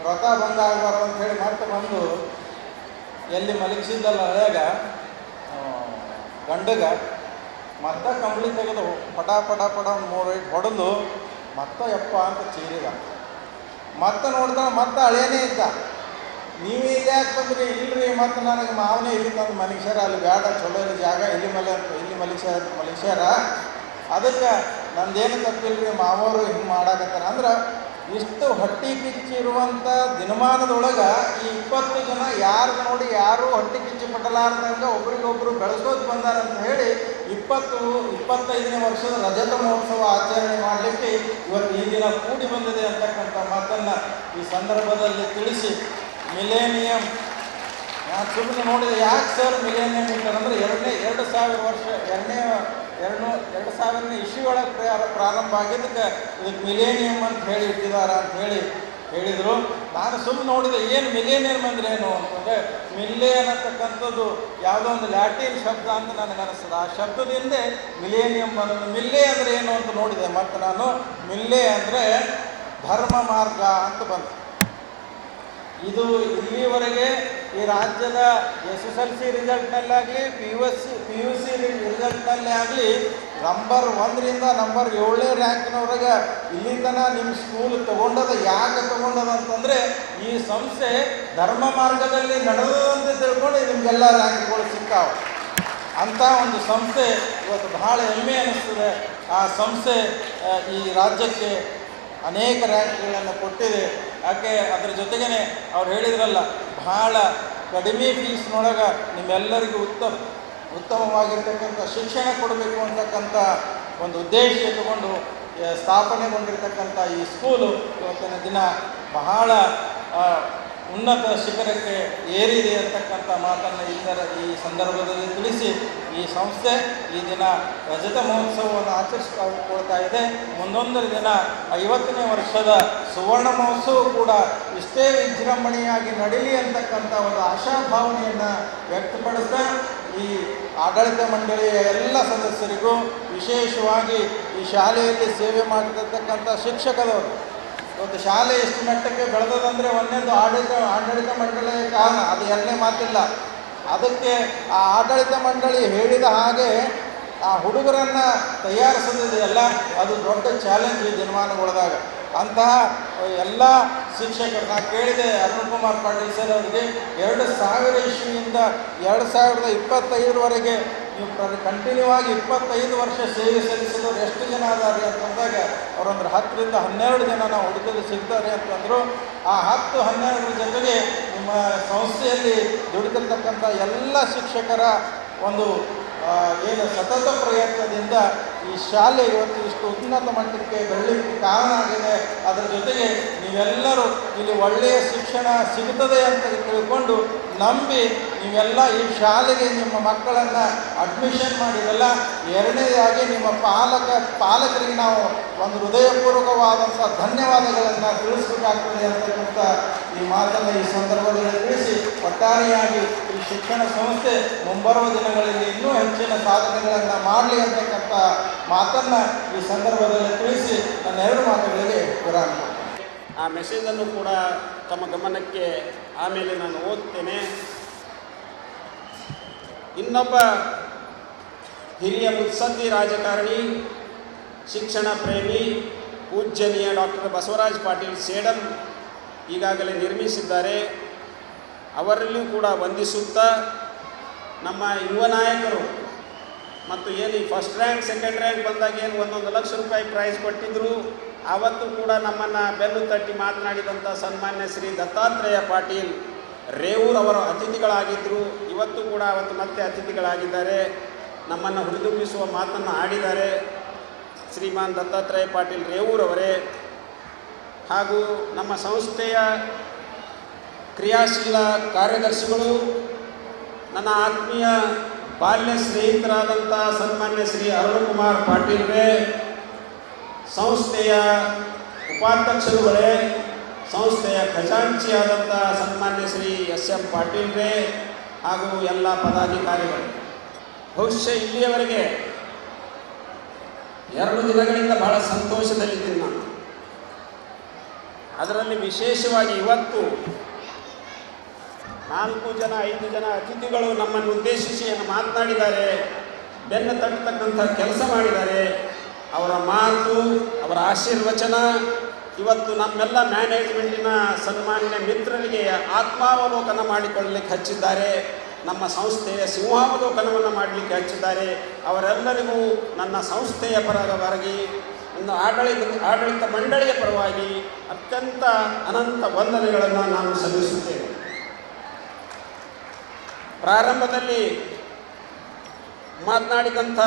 ವ್ರತ ಬಂದಾಗಬಾರ್ದು ಅಂತ ಹೇಳಿ ಮತ್ತೆ ಬಂದು ಎಲ್ಲಿ ಮಲಗಿಸಿದ್ದಲ್ಲ ಹಳೆಯಾಗ ಗಂಡಗ ಮತ್ತೆ ಕಂಬಳಿ ತೆಗೆದು ಪಟ ಪಟ ಪಟ 3 ಏಟು ಹೊಡೆದು ಮತ್ತೆ ಯಪ್ಪ ಅಂತ ಚೀರಿದ. ಮತ್ತೆ ನೋಡ್ತಾನೆ, ಮತ್ತೆ ಹಳೇನೇ ಇದ್ದ. ನೀವೇ ಇಲ್ಲಿ ಯಾಕೆ ಬಂದ್ರಿ? ಇಲ್ರಿ, ಮತ್ತು ನನಗೆ ಮಾವನೇ ಇಲ್ಲಿ ತಂದು ಮಲಗಿಸ್ಯಾರ, ಅಲ್ಲಿ ಬೇಡ, ಚಲೋ ಇಲ್ಲಿ ಜಾಗ, ಇಲ್ಲಿ ಮಲಗಿಸ್ಯಾರ, ಅದಕ್ಕೆ ನಂದೇನು ತಪ್ಪಿಲ್ರಿ, ಮಾವರು ಹಿಂಗೆ ಮಾಡಾಕತ್ತಾರ ಅಂದ್ರೆ. ಇಷ್ಟು ಹೊಟ್ಟೆ ಕಿಚ್ಚಿರುವಂಥ ದಿನಮಾನದೊಳಗೆ ಈ 20 ಜನ ಯಾರು ನೋಡಿ ಯಾರು ಹೊಟ್ಟೆ ಕಿಚ್ಚು ಪಟ್ಟಲಾರ್ದಂಗೆ ಒಬ್ರಿಗೊಬ್ರು ಬೆಳೆಸೋದು ಬಂದಾರಂತ ಹೇಳಿ 25ನೇ ವರ್ಷದ ರಜತ ಮಹೋತ್ಸವ ಆಚರಣೆ ಮಾಡಲಿಕ್ಕೆ ಇವತ್ತು ಈ ದಿನ ಕೂಡಿ ಬಂದಿದೆ ಅಂತಕ್ಕಂಥ ಮಾತನ್ನು ಈ ಸಂದರ್ಭದಲ್ಲಿ ತಿಳಿಸಿ, ಮಿಲೇನಿಯಂ ನಾನು ಸುಮ್ಮನೆ ನೋಡಿದೆ. ಯಾಕೆ ಸರ್ ಮಿಲೇನಿಯಂ ಇಟ್ಟಾರಂದ್ರೆ 2000ನೇ ಇಸ್ವಿಯೊಳಗೆ ಪ್ರಾರಂಭ ಆಗಿದ್ದಕ್ಕೆ ಇದಕ್ಕೆ ಮಿಲೇನಿಯಂ ಅಂತ ಹೇಳಿ ಇಟ್ಟಿದ್ದಾರೆ ಅಂತ ಹೇಳಿದರು. ನಾನು ಸುಮ್ಮನೆ ನೋಡಿದೆ, ಏನು ಮಿಲೇನಿಯಂ ಅಂದರೆ ಏನು ಅಂತಂದರೆ, ಮಿಲ್ಲೆ ಅನ್ನತಕ್ಕಂಥದ್ದು ಯಾವುದೋ ಒಂದು ಲ್ಯಾಟಿನ್ ಶಬ್ದ ಅಂತ ನನಗೆ ಅನಿಸ್ತದೆ. ಆ ಶಬ್ದದಿಂದ ಮಿಲೇನಿಯಂ ಅನ್ನೋದು. ಮಿಲ್ಲೆ ಅಂದರೆ ಏನು ಅಂತ ನೋಡಿದೆ. ಮತ್ತು ನಾನು ಮಿಲ್ಲೆ ಅಂದರೆ ಧರ್ಮ ಮಾರ್ಗ ಅಂತ ಬಂತು. ಇದು ಇಲ್ಲಿವರೆಗೆ ಈ ರಾಜ್ಯದ SSLC ರಿಸಲ್ಟ್ನಲ್ಲಾಗಲಿ PUC ರಿಸಲ್ಟ್ನಲ್ಲೇ ಆಗಲಿ ನಂಬರ್ 1ರಿಂದ ನಂಬರ್ 7ನೇ ರ್ಯಾಂಕ್ನವರೆಗೆ ಇಲ್ಲಿ ತನಕ ನಿಮ್ಮ ಸ್ಕೂಲ್ ತೊಗೊಂಡದ ಯಾಕೆ ತೊಗೊಂಡದ ಅಂತಂದರೆ ಈ ಸಂಸ್ಥೆ ಧರ್ಮ ಮಾರ್ಗದಲ್ಲಿ ನಡೆದಂತೆ ತಿಳ್ಕೊಂಡು ನಿಮಗೆಲ್ಲ ರ್ಯಾಂಕ್ಗಳು ಸಿಕ್ಕಾವೆ. ಅಂಥ ಒಂದು ಸಂಸ್ಥೆ ಇವತ್ತು ಬಹಳ ಹೆಮ್ಮೆ ಅನ್ನಿಸ್ತದೆ. ಆ ಸಂಸ್ಥೆ ಈ ರಾಜ್ಯಕ್ಕೆ ಅನೇಕ ರ್ಯಾಂಕ್ಗಳನ್ನು ಕೊಟ್ಟಿದೆ. ಯಾಕೆ ಅದ್ರ ಜೊತೆಗೇ ಅವ್ರು ಹೇಳಿದ್ರಲ್ಲ, ಬಹಳ ಕಡಿಮೆ ಫೀಸ್ನೊಳಗೆ ನಿಮ್ಮೆಲ್ಲರಿಗೂ ಉತ್ತಮವಾಗಿರ್ತಕ್ಕಂಥ ಶಿಕ್ಷಣ ಕೊಡಬೇಕು ಅಂತಕ್ಕಂಥ ಒಂದು ಉದ್ದೇಶ ಇಟ್ಟುಕೊಂಡು ಸ್ಥಾಪನೆಗೊಂಡಿರ್ತಕ್ಕಂಥ ಈ ಸ್ಕೂಲು ಇವತ್ತಿನ ದಿನ ಬಹಳ ಉನ್ನತ ಶಿಖರಕ್ಕೆ ಏರಿದೆ ಅಂತಕ್ಕಂಥ ಮಾತನ್ನು ಈ ಸಂದರ್ಭದಲ್ಲಿ ತಿಳಿಸಿ, ಈ ಸಂಸ್ಥೆ ಈ ದಿನ ರಜತ ಮಹೋತ್ಸವವನ್ನು ಆಚರಿಸಿಕೊಳ್ತಾ ಇದೆ. ಮುಂದೊಂದು ದಿನ 50ನೇ ವರ್ಷದ ಸುವರ್ಣ ಮಹೋತ್ಸವ ಕೂಡ ಇಷ್ಟೇ ವಿಜೃಂಭಣೆಯಾಗಿ ನಡೀಲಿ ಅಂತಕ್ಕಂಥ ಒಂದು ಆಶಾಭಾವನೆಯನ್ನು ವ್ಯಕ್ತಪಡಿಸ್ತಾ ಈ ಆಡಳಿತ ಮಂಡಳಿಯ ಎಲ್ಲ ಸದಸ್ಯರಿಗೂ, ವಿಶೇಷವಾಗಿ ಈ ಶಾಲೆಯಲ್ಲಿ ಸೇವೆ ಮಾಡಿರ್ತಕ್ಕಂಥ ಶಿಕ್ಷಕರವರು, ಇವತ್ತು ಶಾಲೆ ಎಷ್ಟು ಮಟ್ಟಕ್ಕೆ ಬೆಳೆದದಂದರೆ ಒಂದೇದು ಆಡಳಿತ ಮಂಡಳಿಯ ಕಾರಣ, ಅದು ಎರಡನೇ ಮಾತಿಲ್ಲ. ಅದಕ್ಕೆ ಆ ಆಡಳಿತ ಮಂಡಳಿ ಹೇಳಿದ ಹಾಗೆ ಆ ಹುಡುಗರನ್ನು ತಯಾರಿಸೋದಿದೆಯಲ್ಲ, ಅದು ದೊಡ್ಡ ಚಾಲೆಂಜ್ ಈ ದಿನಮಾನಗಳದಾಗ. ಅಂತಹ ಎಲ್ಲ ಶಿಕ್ಷಕರು ನಾನು ಕೇಳಿದೆ ಅರುಣ್ ಕುಮಾರ್ ಪಾಟೀಲ್ ಸರ್ ಅವರಿಗೆ, 2000 ಇಸ್ವಿಯಿಂದ 2025ವರೆಗೆ ನೀವು ಕಂಟಿನ್ಯೂ ಆಗಿ 25 ವರ್ಷ ಸೇವೆ ಸಲ್ಲಿಸಿದವರು ಎಷ್ಟು ಜನ ಅದಾರೆ ಅಂತಂದಾಗ ಅವರೊಂದು 10ರಿಂದ 12 ಜನ ನಾವು ಹುಡುಕಲು ಸಿಗ್ತಾರೆ ಅಂತಂದರು. ಆ 10-12 ಜೊತೆಗೆ ನಿಮ್ಮ ಸಂಸ್ಥೆಯಲ್ಲಿ ದುಡಿದಿರ್ತಕ್ಕಂಥ ಎಲ್ಲ ಶಿಕ್ಷಕರ ಒಂದು ಏನು ಸತತ ಪ್ರಯತ್ನದಿಂದ ಈ ಶಾಲೆ ಇವತ್ತು ಇಷ್ಟು ಉನ್ನತ ಮಟ್ಟಕ್ಕೆ ಬೆಳಲಿಕ್ಕೆ ಕಾರಣ ಆಗಿದೆ. ಅದರ ಜೊತೆಗೆ ನೀವೆಲ್ಲರೂ ಇಲ್ಲಿ ಒಳ್ಳೆಯ ಶಿಕ್ಷಣ ಸಿಗುತ್ತದೆ ಅಂತ ತಿಳ್ಕೊಂಡು ನಂಬಿ ನೀವೆಲ್ಲ ಈ ಶಾಲೆಗೆ ನಿಮ್ಮ ಮಕ್ಕಳನ್ನು ಅಡ್ಮಿಷನ್ ಮಾಡಿರಲ್ಲ. ಎರಡನೇದಾಗಿ ನಿಮ್ಮ ಪಾಲಕರಿಗೆ ನಾವು ಒಂದು ಹೃದಯಪೂರ್ವಕವಾದಂಥ ಧನ್ಯವಾದಗಳನ್ನು ತಿಳಿಸಬೇಕಾಗ್ತದೆ ಅಂತಕ್ಕಂಥ ಈ ಮಾತನ್ನು ಈ ಸಂದರ್ಭದಲ್ಲಿ ತಿಳಿಸಿ, ಒಟ್ಟಾರೆಯಾಗಿ ಈ ಶಿಕ್ಷಣ ಸಂಸ್ಥೆ ಮುಂಬರುವ ದಿನಗಳಲ್ಲಿ ಇನ್ನೂ ಹೆಚ್ಚಿನ ಸಾಧನೆಗಳನ್ನು ಮಾಡಲಿ ಅಂತಕ್ಕಂಥ ಮಾತನ್ನು ಈ ಸಂದರ್ಭದಲ್ಲಿ ತಿಳಿಸಿ ನನ್ನ 2 ಮಾತುಗಳಿಗೆ ವಿರಾಮ. ಆ ಮೆಸೇಜನ್ನು ಕೂಡ ತಮ್ಮ ಗಮನಕ್ಕೆ ಆಮೇಲೆ ನಾನು ಓದ್ತೇನೆ. ಇನ್ನೊಬ್ಬ ಹಿರಿಯ ಮುತ್ಸದ್ದಿ ರಾಜಕಾರಣಿ, ಶಿಕ್ಷಣ ಪ್ರೇಮಿ, ಪೂಜ್ಯನೀಯ ಡಾಕ್ಟರ್ ಬಸವರಾಜ್ ಪಾಟೀಲ್ ಸೇಡಂ ಈಗಾಗಲೇ ನಿರ್ಮಿಸಿದ್ದಾರೆ. ಅವರಲ್ಲಿಯೂ ಕೂಡ ವಂದಿಸುತ್ತಾ ನಮ್ಮ ಯುವ ನಾಯಕರು ಮತ್ತು ಏನು ಫಸ್ಟ್ ರ್ಯಾಂಕ್ ಸೆಕೆಂಡ್ ರ್ಯಾಂಕ್ ಬಂದಾಗ ಏನು 1 ಲಕ್ಷ ರೂಪಾಯಿ ಪ್ರೈಸ್ ಕೊಟ್ಟಿದ್ದರು, ಆವತ್ತು ಕೂಡ ನಮ್ಮನ್ನು ಬೆನ್ನು ತಟ್ಟಿ ಮಾತನಾಡಿದಂಥ ಸನ್ಮಾನ್ಯ ಶ್ರೀ ದತ್ತಾತ್ರೇಯ ಪಾಟೀಲ್ ರೇವೂರ್ ಅವರ ಅತಿಥಿಗಳಾಗಿದ್ದರು. ಇವತ್ತು ಕೂಡ ಅವತ್ತು ಮತ್ತೆ ಅತಿಥಿಗಳಾಗಿದ್ದಾರೆ. ನಮ್ಮನ್ನು ಹುರಿದುಂಬಿಸುವ ಮಾತನ್ನು ಆಡಿದ್ದಾರೆ ಶ್ರೀಮಾನ್ ದತ್ತಾತ್ರೇಯ ಪಾಟೀಲ್ ರೇವೂರ್ ಅವರೇ. ಹಾಗೂ ನಮ್ಮ ಸಂಸ್ಥೆಯ ಕ್ರಿಯಾಶೀಲ ಕಾರ್ಯದರ್ಶಿಗಳು, ನನ್ನ ಆತ್ಮೀಯ ಬಾಲ್ಯ ಸ್ನೇಹಿತರಾದಂಥ ಸನ್ಮಾನ್ಯ ಶ್ರೀ ಅರುಣ್ ಕುಮಾರ್ ಪಾಟೀಲ್ರೇ, ಸಂಸ್ಥೆಯ ಉಪಾಧ್ಯಕ್ಷರುಗಳೇ, ಸಂಸ್ಥೆಯ ಖಜಾಂಚಿಯಾದಂಥ ಸನ್ಮಾನ್ಯ ಶ್ರೀ SM ಪಾಟೀಲ್ರೇ, ಹಾಗೂ ಎಲ್ಲ ಪದಾಧಿಕಾರಿಗಳು. ಬಹುಶಃ ಇಲ್ಲಿಯವರೆಗೆ 2 ದಿನಗಳಿಂದ ಬಹಳ ಸಂತೋಷದಲ್ಲಿದ್ದೀನಿ ನಾನು. ಅದರಲ್ಲಿ ವಿಶೇಷವಾಗಿ ಇವತ್ತು 4-5 ಜನ ಅತಿಥಿಗಳು ನಮ್ಮನ್ನು ಉದ್ದೇಶಿಸಿ ಮಾತನಾಡಿದ್ದಾರೆ, ಬೆನ್ನು ತಟ್ಟತಕ್ಕಂಥ ಕೆಲಸ ಮಾಡಿದ್ದಾರೆ. ಅವರ ಮಾತು, ಅವರ ಆಶೀರ್ವಚನ ಇವತ್ತು ನಮ್ಮೆಲ್ಲ ಮ್ಯಾನೇಜ್ಮೆಂಟಿನ ಸನ್ಮಾನ್ಯ ಮಿತ್ರರಿಗೆ ಆತ್ಮಾವಲೋಕನ ಮಾಡಿಕೊಳ್ಳಲಿಕ್ಕೆ ಹಚ್ಚಿದ್ದಾರೆ, ನಮ್ಮ ಸಂಸ್ಥೆಯ ಸಿಂಹಾವಲೋಕನವನ್ನು ಮಾಡಲಿಕ್ಕೆ ಹಚ್ಚಿದ್ದಾರೆ. ಅವರೆಲ್ಲರಿಗೂ ನನ್ನ ಸಂಸ್ಥೆಯ ಪರವಾಗಿ, ಒಂದು ಆಡಳಿತ ಮಂಡಳಿಯ ಪರವಾಗಿ ಅತ್ಯಂತ ಅನಂತ ವಂದನೆಗಳನ್ನು ನಾನು ಸಲ್ಲಿಸುತ್ತೇನೆ. ಪ್ರಾರಂಭದಲ್ಲಿ ಮಾತನಾಡಿದಂಥ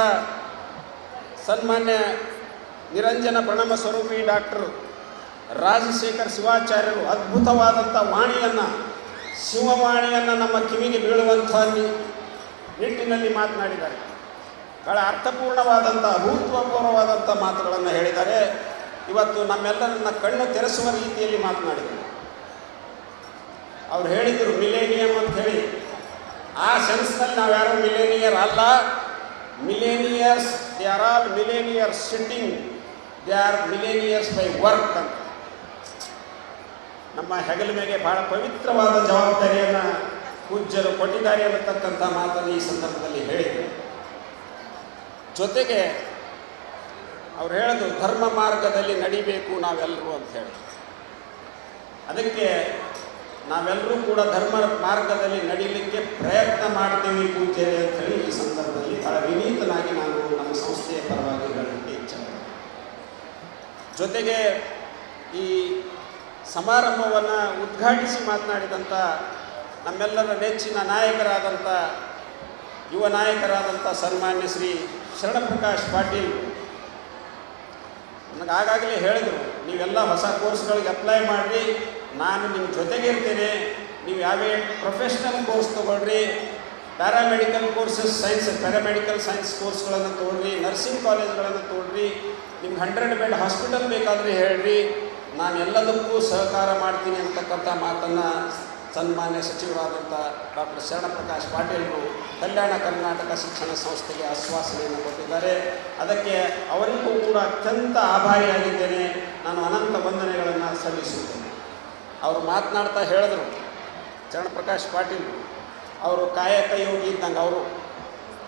ಸನ್ಮಾನ್ಯ ನಿರಂಜನ ಪ್ರಣಮ ಸ್ವರೂಪಿ ಡಾಕ್ಟರ್ ರಾಜಶೇಖರ್ ಶಿವಾಚಾರ್ಯರು ಅದ್ಭುತವಾದಂಥ ವಾಣಿಯನ್ನು, ಶಿವವಾಣಿಯನ್ನು ನಮ್ಮ ಕಿವಿಗೆ ಬೀಳುವಂಥ ನಿಟ್ಟಿನಲ್ಲಿ ಮಾತನಾಡಿದ್ದಾರೆ. ಬಹಳ ಅರ್ಥಪೂರ್ಣವಾದಂಥ, ಅಭೂತಪೂರ್ವವಾದಂಥ ಮಾತುಗಳನ್ನು ಹೇಳಿದ್ದಾರೆ. ಇವತ್ತು ನಮ್ಮೆಲ್ಲರನ್ನ ಕಣ್ಣು ತೆರೆಸುವ ರೀತಿಯಲ್ಲಿ ಮಾತನಾಡಿದರು. ಅವ್ರು ಹೇಳಿದರು ಮಿಲೇನಿಯಂ ಅಂತ ಹೇಳಿ. ಆ ಸೆನ್ಸ್ನಲ್ಲಿ ನಾವು ಯಾರು ಮಿಲೇನಿಯರ್ ಅಲ್ಲ. Millionaires, they are all millionaires sitting, they are millionaires by work ಅಂತ. ನಮ್ಮ ಹೆಗಲ ಮೇಲೆ ಬಹಳ ಪವಿತ್ರವಾದ ಜವಾಬ್ದಾರಿಯನ್ನು ಪೂಜ್ಯರು ಕೊಟ್ಟಿದ್ದಾರೆ ಅನ್ನತಕ್ಕಂಥ ಮಾತನ್ನು ಈ ಸಂದರ್ಭದಲ್ಲಿ ಹೇಳಿದರು. ಜೊತೆಗೆ ಅವ್ರು ಹೇಳಿದ್ರು ಧರ್ಮ ಮಾರ್ಗದಲ್ಲಿ ನಡಿಬೇಕು ನಾವೆಲ್ಲರೂ ಅಂತ ಹೇಳಿ. ಅದಕ್ಕೆ ನಾವೆಲ್ಲರೂ ಕೂಡ ಧರ್ಮ ಮಾರ್ಗದಲ್ಲಿ ನಡೀಲಿಕ್ಕೆ ಪ್ರಯತ್ನ ಮಾಡ್ತೀವಿ ಪೂಜ್ಯರೇ ಅಂತ ಹೇಳಿ ಈ ಸಂದರ್ಭದಲ್ಲಿ ಬಹಳ ವಿನೀತನಾಗಿ ನಾನು ನಮ್ಮ ಸಂಸ್ಥೆಯ ಪರವಾಗಿ ಹೇಳಲಿಕ್ಕೆ ಇಚ್ಛೆ ಪಡ್ತೀನಿ. ಜೊತೆಗೆ ಈ ಸಮಾರಂಭವನ್ನು ಉದ್ಘಾಟಿಸಿ ಮಾತನಾಡಿದಂಥ ನಮ್ಮೆಲ್ಲರ ನೆಚ್ಚಿನ ನಾಯಕರಾದಂಥ ಯುವ ನಾಯಕರಾದಂಥ ಸನ್ಮಾನ್ಯ ಶ್ರೀ ಶರಣಪ್ರಕಾಶ್ ಪಾಟೀಲ್ ನನಗೆ ಆಗಾಗಲೇ ಹೇಳಿದರು, ನೀವೆಲ್ಲ ಹೊಸ ಕೋರ್ಸ್ಗಳಿಗೆ ಅಪ್ಲೈ ಮಾಡಿರಿ, ನಾನು ನಿಮ್ಮ ಜೊತೆಗೆ ಇರ್ತೇನೆ, ನೀವು ಯಾವೇ ಪ್ರೊಫೆಷ್ನಲ್ ಕೋರ್ಸ್ ತೊಗೊಳ್ರಿ, ಪ್ಯಾರಾಮೆಡಿಕಲ್ ಕೋರ್ಸಸ್ ಪ್ಯಾರಾಮೆಡಿಕಲ್ ಸೈನ್ಸ್ ಕೋರ್ಸ್ಗಳನ್ನು ತೊಗೊಳ್ರಿ, ನರ್ಸಿಂಗ್ ಕಾಲೇಜ್ಗಳನ್ನು ತೊಗೊಳ್ರಿ, ನಿಮ್ಗೆ 100 ಬೆಡ್ ಹಾಸ್ಪಿಟಲ್ ಬೇಕಾದರೆ ಹೇಳ್ರಿ, ನಾನು ಎಲ್ಲದಕ್ಕೂ ಸಹಕಾರ ಮಾಡ್ತೀನಿ ಅಂತಕ್ಕಂಥ ಮಾತನ್ನು ಸನ್ಮಾನ್ಯ ಸಚಿವರಾದಂಥ ಡಾಕ್ಟರ್ ಶರಣಪ್ರಕಾಶ್ ಪಾಟೀಲ್ರು ಕಲ್ಯಾಣ ಕರ್ನಾಟಕ ಶಿಕ್ಷಣ ಸಂಸ್ಥೆಗೆ ಆಶ್ವಾಸನೆಯನ್ನು ಕೊಟ್ಟಿದ್ದಾರೆ. ಅದಕ್ಕೆ ಅವರಿಗೂ ಕೂಡ ಅತ್ಯಂತ ಆಭಾರಿಯಾಗಿದ್ದೇನೆ, ನಾನು ಅನಂತ ವಂದನೆಗಳನ್ನು ಸಲ್ಲಿಸುತ್ತೇನೆ. ಅವರು ಮಾತನಾಡ್ತಾ ಹೇಳಿದ್ರು, ಶರಣಪ್ರಕಾಶ್ ಪಾಟೀಲ್ ಅವರು ಕಾಯಕ ಯೋಗಿ ಇದ್ದಂಗೆ, ಅವರು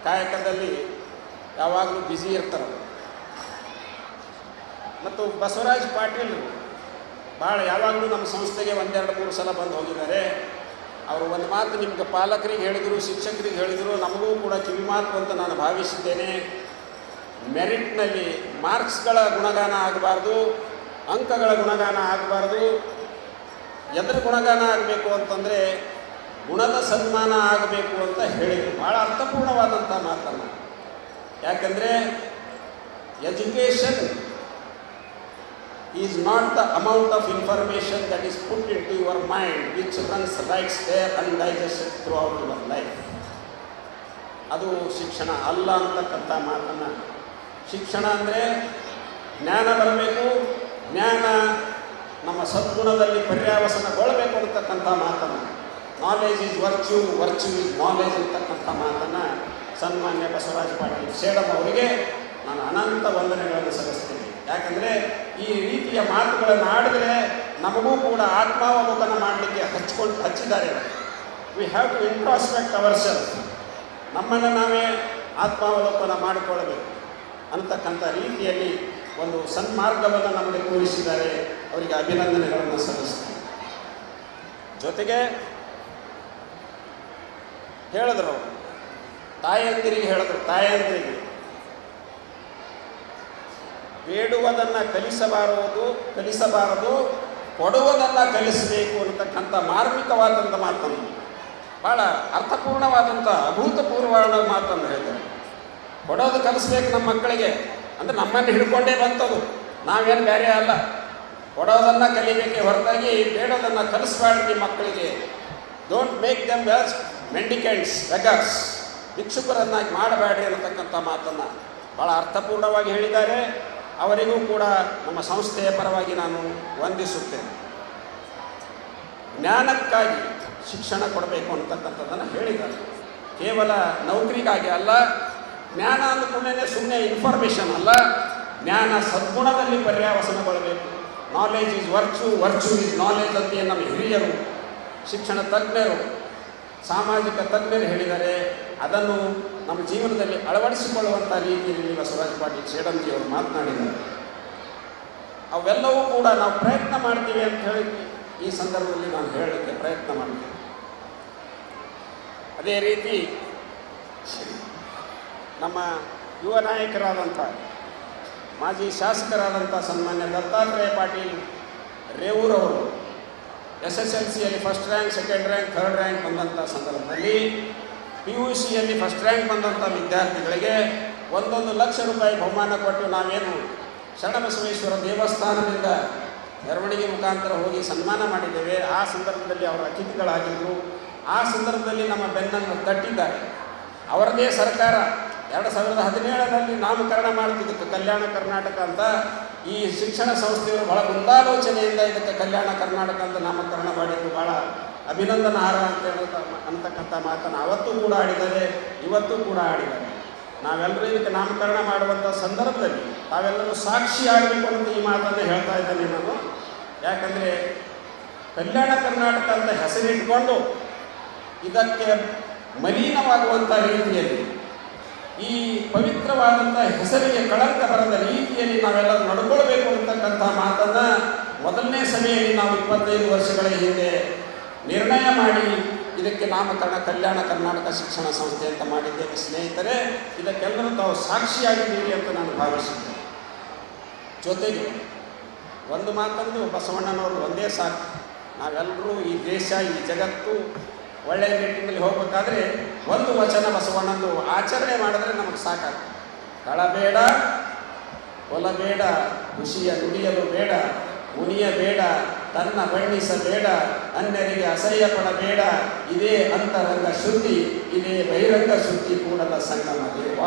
ಕಾಯಕದಲ್ಲಿ ಯಾವಾಗಲೂ ಬ್ಯುಸಿ ಇರ್ತಾರೆ. ಮತ್ತು ಬಸವರಾಜ್ ಪಾಟೀಲ್ ಭಾಳ ಯಾವಾಗಲೂ ನಮ್ಮ ಸಂಸ್ಥೆಗೆ 1-2-3 ಸಲ ಬಂದು ಹೋಗಿದ್ದಾರೆ. ಅವರು ಒಂದು ಮಾತು ನಿಮ್ಗೆ ಪಾಲಕರಿಗೆ ಹೇಳಿದರು, ಶಿಕ್ಷಕರಿಗೆ ಹೇಳಿದರು, ನಮಗೂ ಕೂಡ ಕಿವಿ ಮಾತು ಅಂತ ನಾನು ಭಾವಿಸಿದ್ದೇನೆ. ಮೆರಿಟ್ನಲ್ಲಿ ಮಾರ್ಕ್ಸ್ಗಳ ಗುಣಗಾನ ಆಗಬಾರ್ದು, ಅಂಕಗಳ ಗುಣಗಾನ ಆಗಬಾರ್ದು. ಎದರ ಗುಣಗಾನ ಆಗಬೇಕು ಅಂತಂದರೆ ಗುಣದ ಸನ್ಮಾನ ಆಗಬೇಕು ಅಂತ ಹೇಳಿದರು. ಭಾಳ ಅರ್ಥಪೂರ್ಣವಾದಂಥ ಮಾತನ್ನು. ಯಾಕೆಂದರೆ education is not the amount of information that is put into your mind which runs right there undigested throughout your life. ಅದು ಶಿಕ್ಷಣ ಅಲ್ಲ ಅಂತಕ್ಕಂಥ ಮಾತನ್ನು. ಶಿಕ್ಷಣ ಅಂದರೆ ಜ್ಞಾನ ಬರಬೇಕು, ಜ್ಞಾನ ನಮ್ಮ ಸದ್ಗುಣದಲ್ಲಿ ಪರ್ಯಾವಸನಗೊಳ್ಳಬೇಕು ಅಂತಕ್ಕಂಥ ಮಾತನ್ನು. Knowledge is virtue, virtue is knowledge ಅಂತಕ್ಕಂಥ ಮಾತನ್ನು ಸನ್ಮಾನ್ಯ ಬಸವರಾಜ ಪಾಟೀಲ್ ಸೇಡಮ್ ಅವರಿಗೆ ನಾನು ಅನಂತ ವಂದನೆಗಳನ್ನು ಸಲ್ಲಿಸ್ತೇನೆ. ಯಾಕಂದರೆ ಈ ರೀತಿಯ ಮಾತುಗಳನ್ನು ಆಡಿದರೆ ನಮಗೂ ಕೂಡ ಆತ್ಮಾವಲೋಕನ ಮಾಡಲಿಕ್ಕೆ ಹಚ್ಚಿದ್ದಾರೆ. We have to introspect our self. ನಮ್ಮನ್ನು ನಾವೇ ಆತ್ಮಾವಲೋಕನ ಮಾಡಿಕೊಳ್ಳಬೇಕು ಅಂತಕ್ಕಂಥ ರೀತಿಯಲ್ಲಿ ಒಂದು ಸನ್ಮಾರ್ಗವನ್ನು ನಮಗೆ ತೋರಿಸಿದ್ದಾರೆ. ಅವರಿಗೆ ಅಭಿನಂದನೆಗಳನ್ನು ಸಲ್ಲಿಸ್ತೀನಿ. ಜೊತೆಗೆ ಹೇಳಿದ್ರು, ತಾಯಂದಿರಿಗೆ ಹೇಳಿದ್ರು, ತಾಯಂದಿರಿಗೆ ಬೇಡುವುದನ್ನು ಕಲಿಸಬಾರದು, ಕೊಡುವುದನ್ನು ಕಲಿಸಬೇಕು ಅನ್ನತಕ್ಕಂಥ ಮಾರ್ಮಿಕವಾದಂಥ ಮಾತನ್ನು, ಭಾಳ ಅರ್ಥಪೂರ್ಣವಾದಂಥ ಅಭೂತಪೂರ್ವವಾದ ಮಾತನ್ನು ಹೇಳ್ತಾರೆ. ಕೊಡೋದು ಕಲಿಸ್ಬೇಕು ನಮ್ಮ ಮಕ್ಕಳಿಗೆ ಅಂದರೆ ನಮ್ಮನ್ನು ಹಿಡ್ಕೊಂಡೇ ಬಂತದು, ನಾವೇನು ಬೇರೆ ಅಲ್ಲ. ಕೊಡೋದನ್ನು ಕಲಿಬೇಕೆ ಹೊರತಾಗಿ ಬೇಡೋದನ್ನು ಕಲಿಸ್ಬಾರ್ದು ನಿಮ್ಮ ಮಕ್ಕಳಿಗೆ. Don't make them as mendicants, beggars, ಭಿಕ್ಷುಕರನ್ನಾಗಿ ಮಾಡಬೇಡಿ ಅನ್ನತಕ್ಕಂಥ ಮಾತನ್ನು ಭಾಳ ಅರ್ಥಪೂರ್ಣವಾಗಿ ಹೇಳಿದ್ದಾರೆ. ಅವರಿಗೂ ಕೂಡ ನಮ್ಮ ಸಂಸ್ಥೆಯ ಪರವಾಗಿ ನಾನು ವಂದಿಸುತ್ತೇನೆ. ಜ್ಞಾನಕ್ಕಾಗಿ ಶಿಕ್ಷಣ ಕೊಡಬೇಕು ಅಂತಕ್ಕಂಥದ್ದನ್ನು ಹೇಳಿದ್ದಾರೆ. ಕೇವಲ ನೌಕರಿಗಾಗಿ ಅಲ್ಲ, ಜ್ಞಾನ ಅಂದ್ಕೊಂಡೇ ಸುಮ್ಮನೆ ಇನ್ಫಾರ್ಮೇಷನ್ ಅಲ್ಲ, ಜ್ಞಾನ ಸದ್ಗುಣದಲ್ಲಿ ಪರ್ಯಾವಸನಗೊಳ್ಳಬೇಕು. Knowledge is virtue, virtue is knowledge ಅಂತ ನಮ್ಮ ಹಿರಿಯರು, ಶಿಕ್ಷಣ ತಜ್ಞರು, ಸಾಮಾಜಿಕ ತಜ್ಞರು ಹೇಳಿದ್ದಾರೆ. ಅದನ್ನು ನಮ್ಮ ಜೀವನದಲ್ಲಿ ಅಳವಡಿಸಿಕೊಳ್ಳುವಂಥ ರೀತಿಯಲ್ಲಿ ಬಸವರಾಜ ಪಾಟೀಲ್ ಸೇಡಂಜಿ ಅವರು ಮಾತನಾಡಿದ್ದಾರೆ. ಅವೆಲ್ಲವೂ ಕೂಡ ನಾವು ಪ್ರಯತ್ನ ಮಾಡ್ತೀವಿ ಅಂತ ಹೇಳಿ ಈ ಸಂದರ್ಭದಲ್ಲಿ ನಾನು ಹೇಳಲಿಕ್ಕೆ ಪ್ರಯತ್ನ ಮಾಡ್ತೀನಿ. ಅದೇ ರೀತಿ ನಮ್ಮ ಯುವ ನಾಯಕರಾದಂಥ ಮಾಜಿ ಶಾಸಕರಾದಂಥ ಸನ್ಮಾನ್ಯ ದತ್ತಾತ್ರೇಯ ಪಾಟೀಲ್ ರೇವೂರವರು SSLCಯಲ್ಲಿ first rank, second rank, third rank ಬಂದಂಥ ಸಂದರ್ಭದಲ್ಲಿ PUCಯಲ್ಲಿ ಫಸ್ಟ್ ರ್ಯಾಂಕ್ ಬಂದಂಥ ವಿದ್ಯಾರ್ಥಿಗಳಿಗೆ 1 ಲಕ್ಷ ರೂಪಾಯಿ ಬಹುಮಾನ ಕೊಟ್ಟು ನಾವೇನು ಶರಣಬಸವೇಶ್ವರ ದೇವಸ್ಥಾನದಿಂದ ಮೆರವಣಿಗೆ ಮುಖಾಂತರ ಹೋಗಿ ಸನ್ಮಾನ ಮಾಡಿದ್ದೇವೆ. ಆ ಸಂದರ್ಭದಲ್ಲಿ ಅವರ ಅತಿಥಿಗಳಾಗಿದ್ದರು. ಆ ಸಂದರ್ಭದಲ್ಲಿ ನಮ್ಮ ಬೆನ್ನನ್ನು ತಟ್ಟಿದ್ದಾರೆ. ಅವರದೇ ಸರ್ಕಾರ 2017ರಲ್ಲಿ ನಾಮಕರಣ ಮಾಡ್ತಿದ್ದಕ್ಕೆ ಕಲ್ಯಾಣ ಕರ್ನಾಟಕ ಅಂತ. ಈ ಶಿಕ್ಷಣ ಸಂಸ್ಥೆಯವರು ಬಹಳ ಮುಂದಾಲೋಚನೆಯಿಂದ ಇದಕ್ಕೆ ಕಲ್ಯಾಣ ಕರ್ನಾಟಕ ಅಂತ ನಾಮಕರಣ ಮಾಡಿದ್ದು ಭಾಳ ಅಭಿನಂದನಾರ್ಹ ಅಂತ ಅಂತಕ್ಕಂಥ ಮಾತನ್ನು ಅವತ್ತು ಕೂಡ ಆಡಿದ್ದಾರೆ, ಇವತ್ತು ಕೂಡ ಆಡಿದ್ದಾರೆ. ನಾವೆಲ್ಲರೂ ಇದಕ್ಕೆ ನಾಮಕರಣ ಮಾಡುವಂಥ ಸಂದರ್ಭದಲ್ಲಿ ತಾವೆಲ್ಲರೂ ಸಾಕ್ಷಿ ಆಗಬೇಕು ಅಂತ ಈ ಮಾತನ್ನು ಹೇಳ್ತಾ ಇದ್ದೇನೆ ನಾನು. ಯಾಕಂದರೆ ಕಲ್ಯಾಣ ಕರ್ನಾಟಕ ಅಂತ ಹೆಸರಿಟ್ಕೊಂಡು ಇದಕ್ಕೆ ಮಲಿನವಾಗುವಂಥ ರೀತಿಯಲ್ಲಿ, ಈ ಪವಿತ್ರವಾದಂಥ ಹೆಸರಿಗೆ ಕಳಂಕ ಬರದ ರೀತಿಯಲ್ಲಿ ರೀತಿಯಲ್ಲಿ ನಾವೆಲ್ಲರೂ ನಡ್ಕೊಳ್ಬೇಕು ಅಂತಕ್ಕಂಥ ಮಾತನ್ನು ಮೊದಲನೇ ಸಭೆಯಲ್ಲಿ ನಾವು 25 ವರ್ಷಗಳ ಹಿಂದೆ ನಿರ್ಣಯ ಮಾಡಿ ಇದಕ್ಕೆ ನಾಮಕರಣ ಕಲ್ಯಾಣ ಕರ್ನಾಟಕ ಶಿಕ್ಷಣ ಸಂಸ್ಥೆ ಅಂತ ಮಾಡಿದ್ದೇವೆ. ಸ್ನೇಹಿತರೆ, ಇದಕ್ಕೆಲ್ಲರೂ ತಾವು ಸಾಕ್ಷಿಯಾಗಿದ್ದೀರಿ ಅಂತ ನಾನು ಭಾವಿಸಿದ್ದೆ. ಜೊತೆಗೆ ಒಂದು ಮಾತಂದು ಬಸವಣ್ಣನವರು ಒಂದೇ ಸಾಕು, ನಾವೆಲ್ಲರೂ ಈ ದೇಶ ಈ ಜಗತ್ತು ಒಳ್ಳೆಯ ನಿಟ್ಟಿನಲ್ಲಿ ಹೋಗಬೇಕಾದ್ರೆ ಒಂದು ವಚನ ಬಸವಣ್ಣಂದು ಆಚರಣೆ ಮಾಡಿದ್ರೆ ನಮಗೆ ಸಾಕಾಗ್ತದೆ. ಕಳಬೇಡ, ಕೊಲಬೇಡ, ಖುಷಿಯ ನುಡಿಯಲು ಬೇಡ, ಮುನಿಯಬೇಡ, ತನ್ನ ಬಣ್ಣಿಸಬೇಡ, ಅನ್ಯರಿಗೆ ಅಸಹ್ಯ ಪಡಬೇಡ, ಇದೇ ಅಂತರಂಗ ಶುದ್ಧಿ, ಇದೇ ಬಹಿರಂಗ ಶುದ್ಧಿ Kudala Sangama Deva.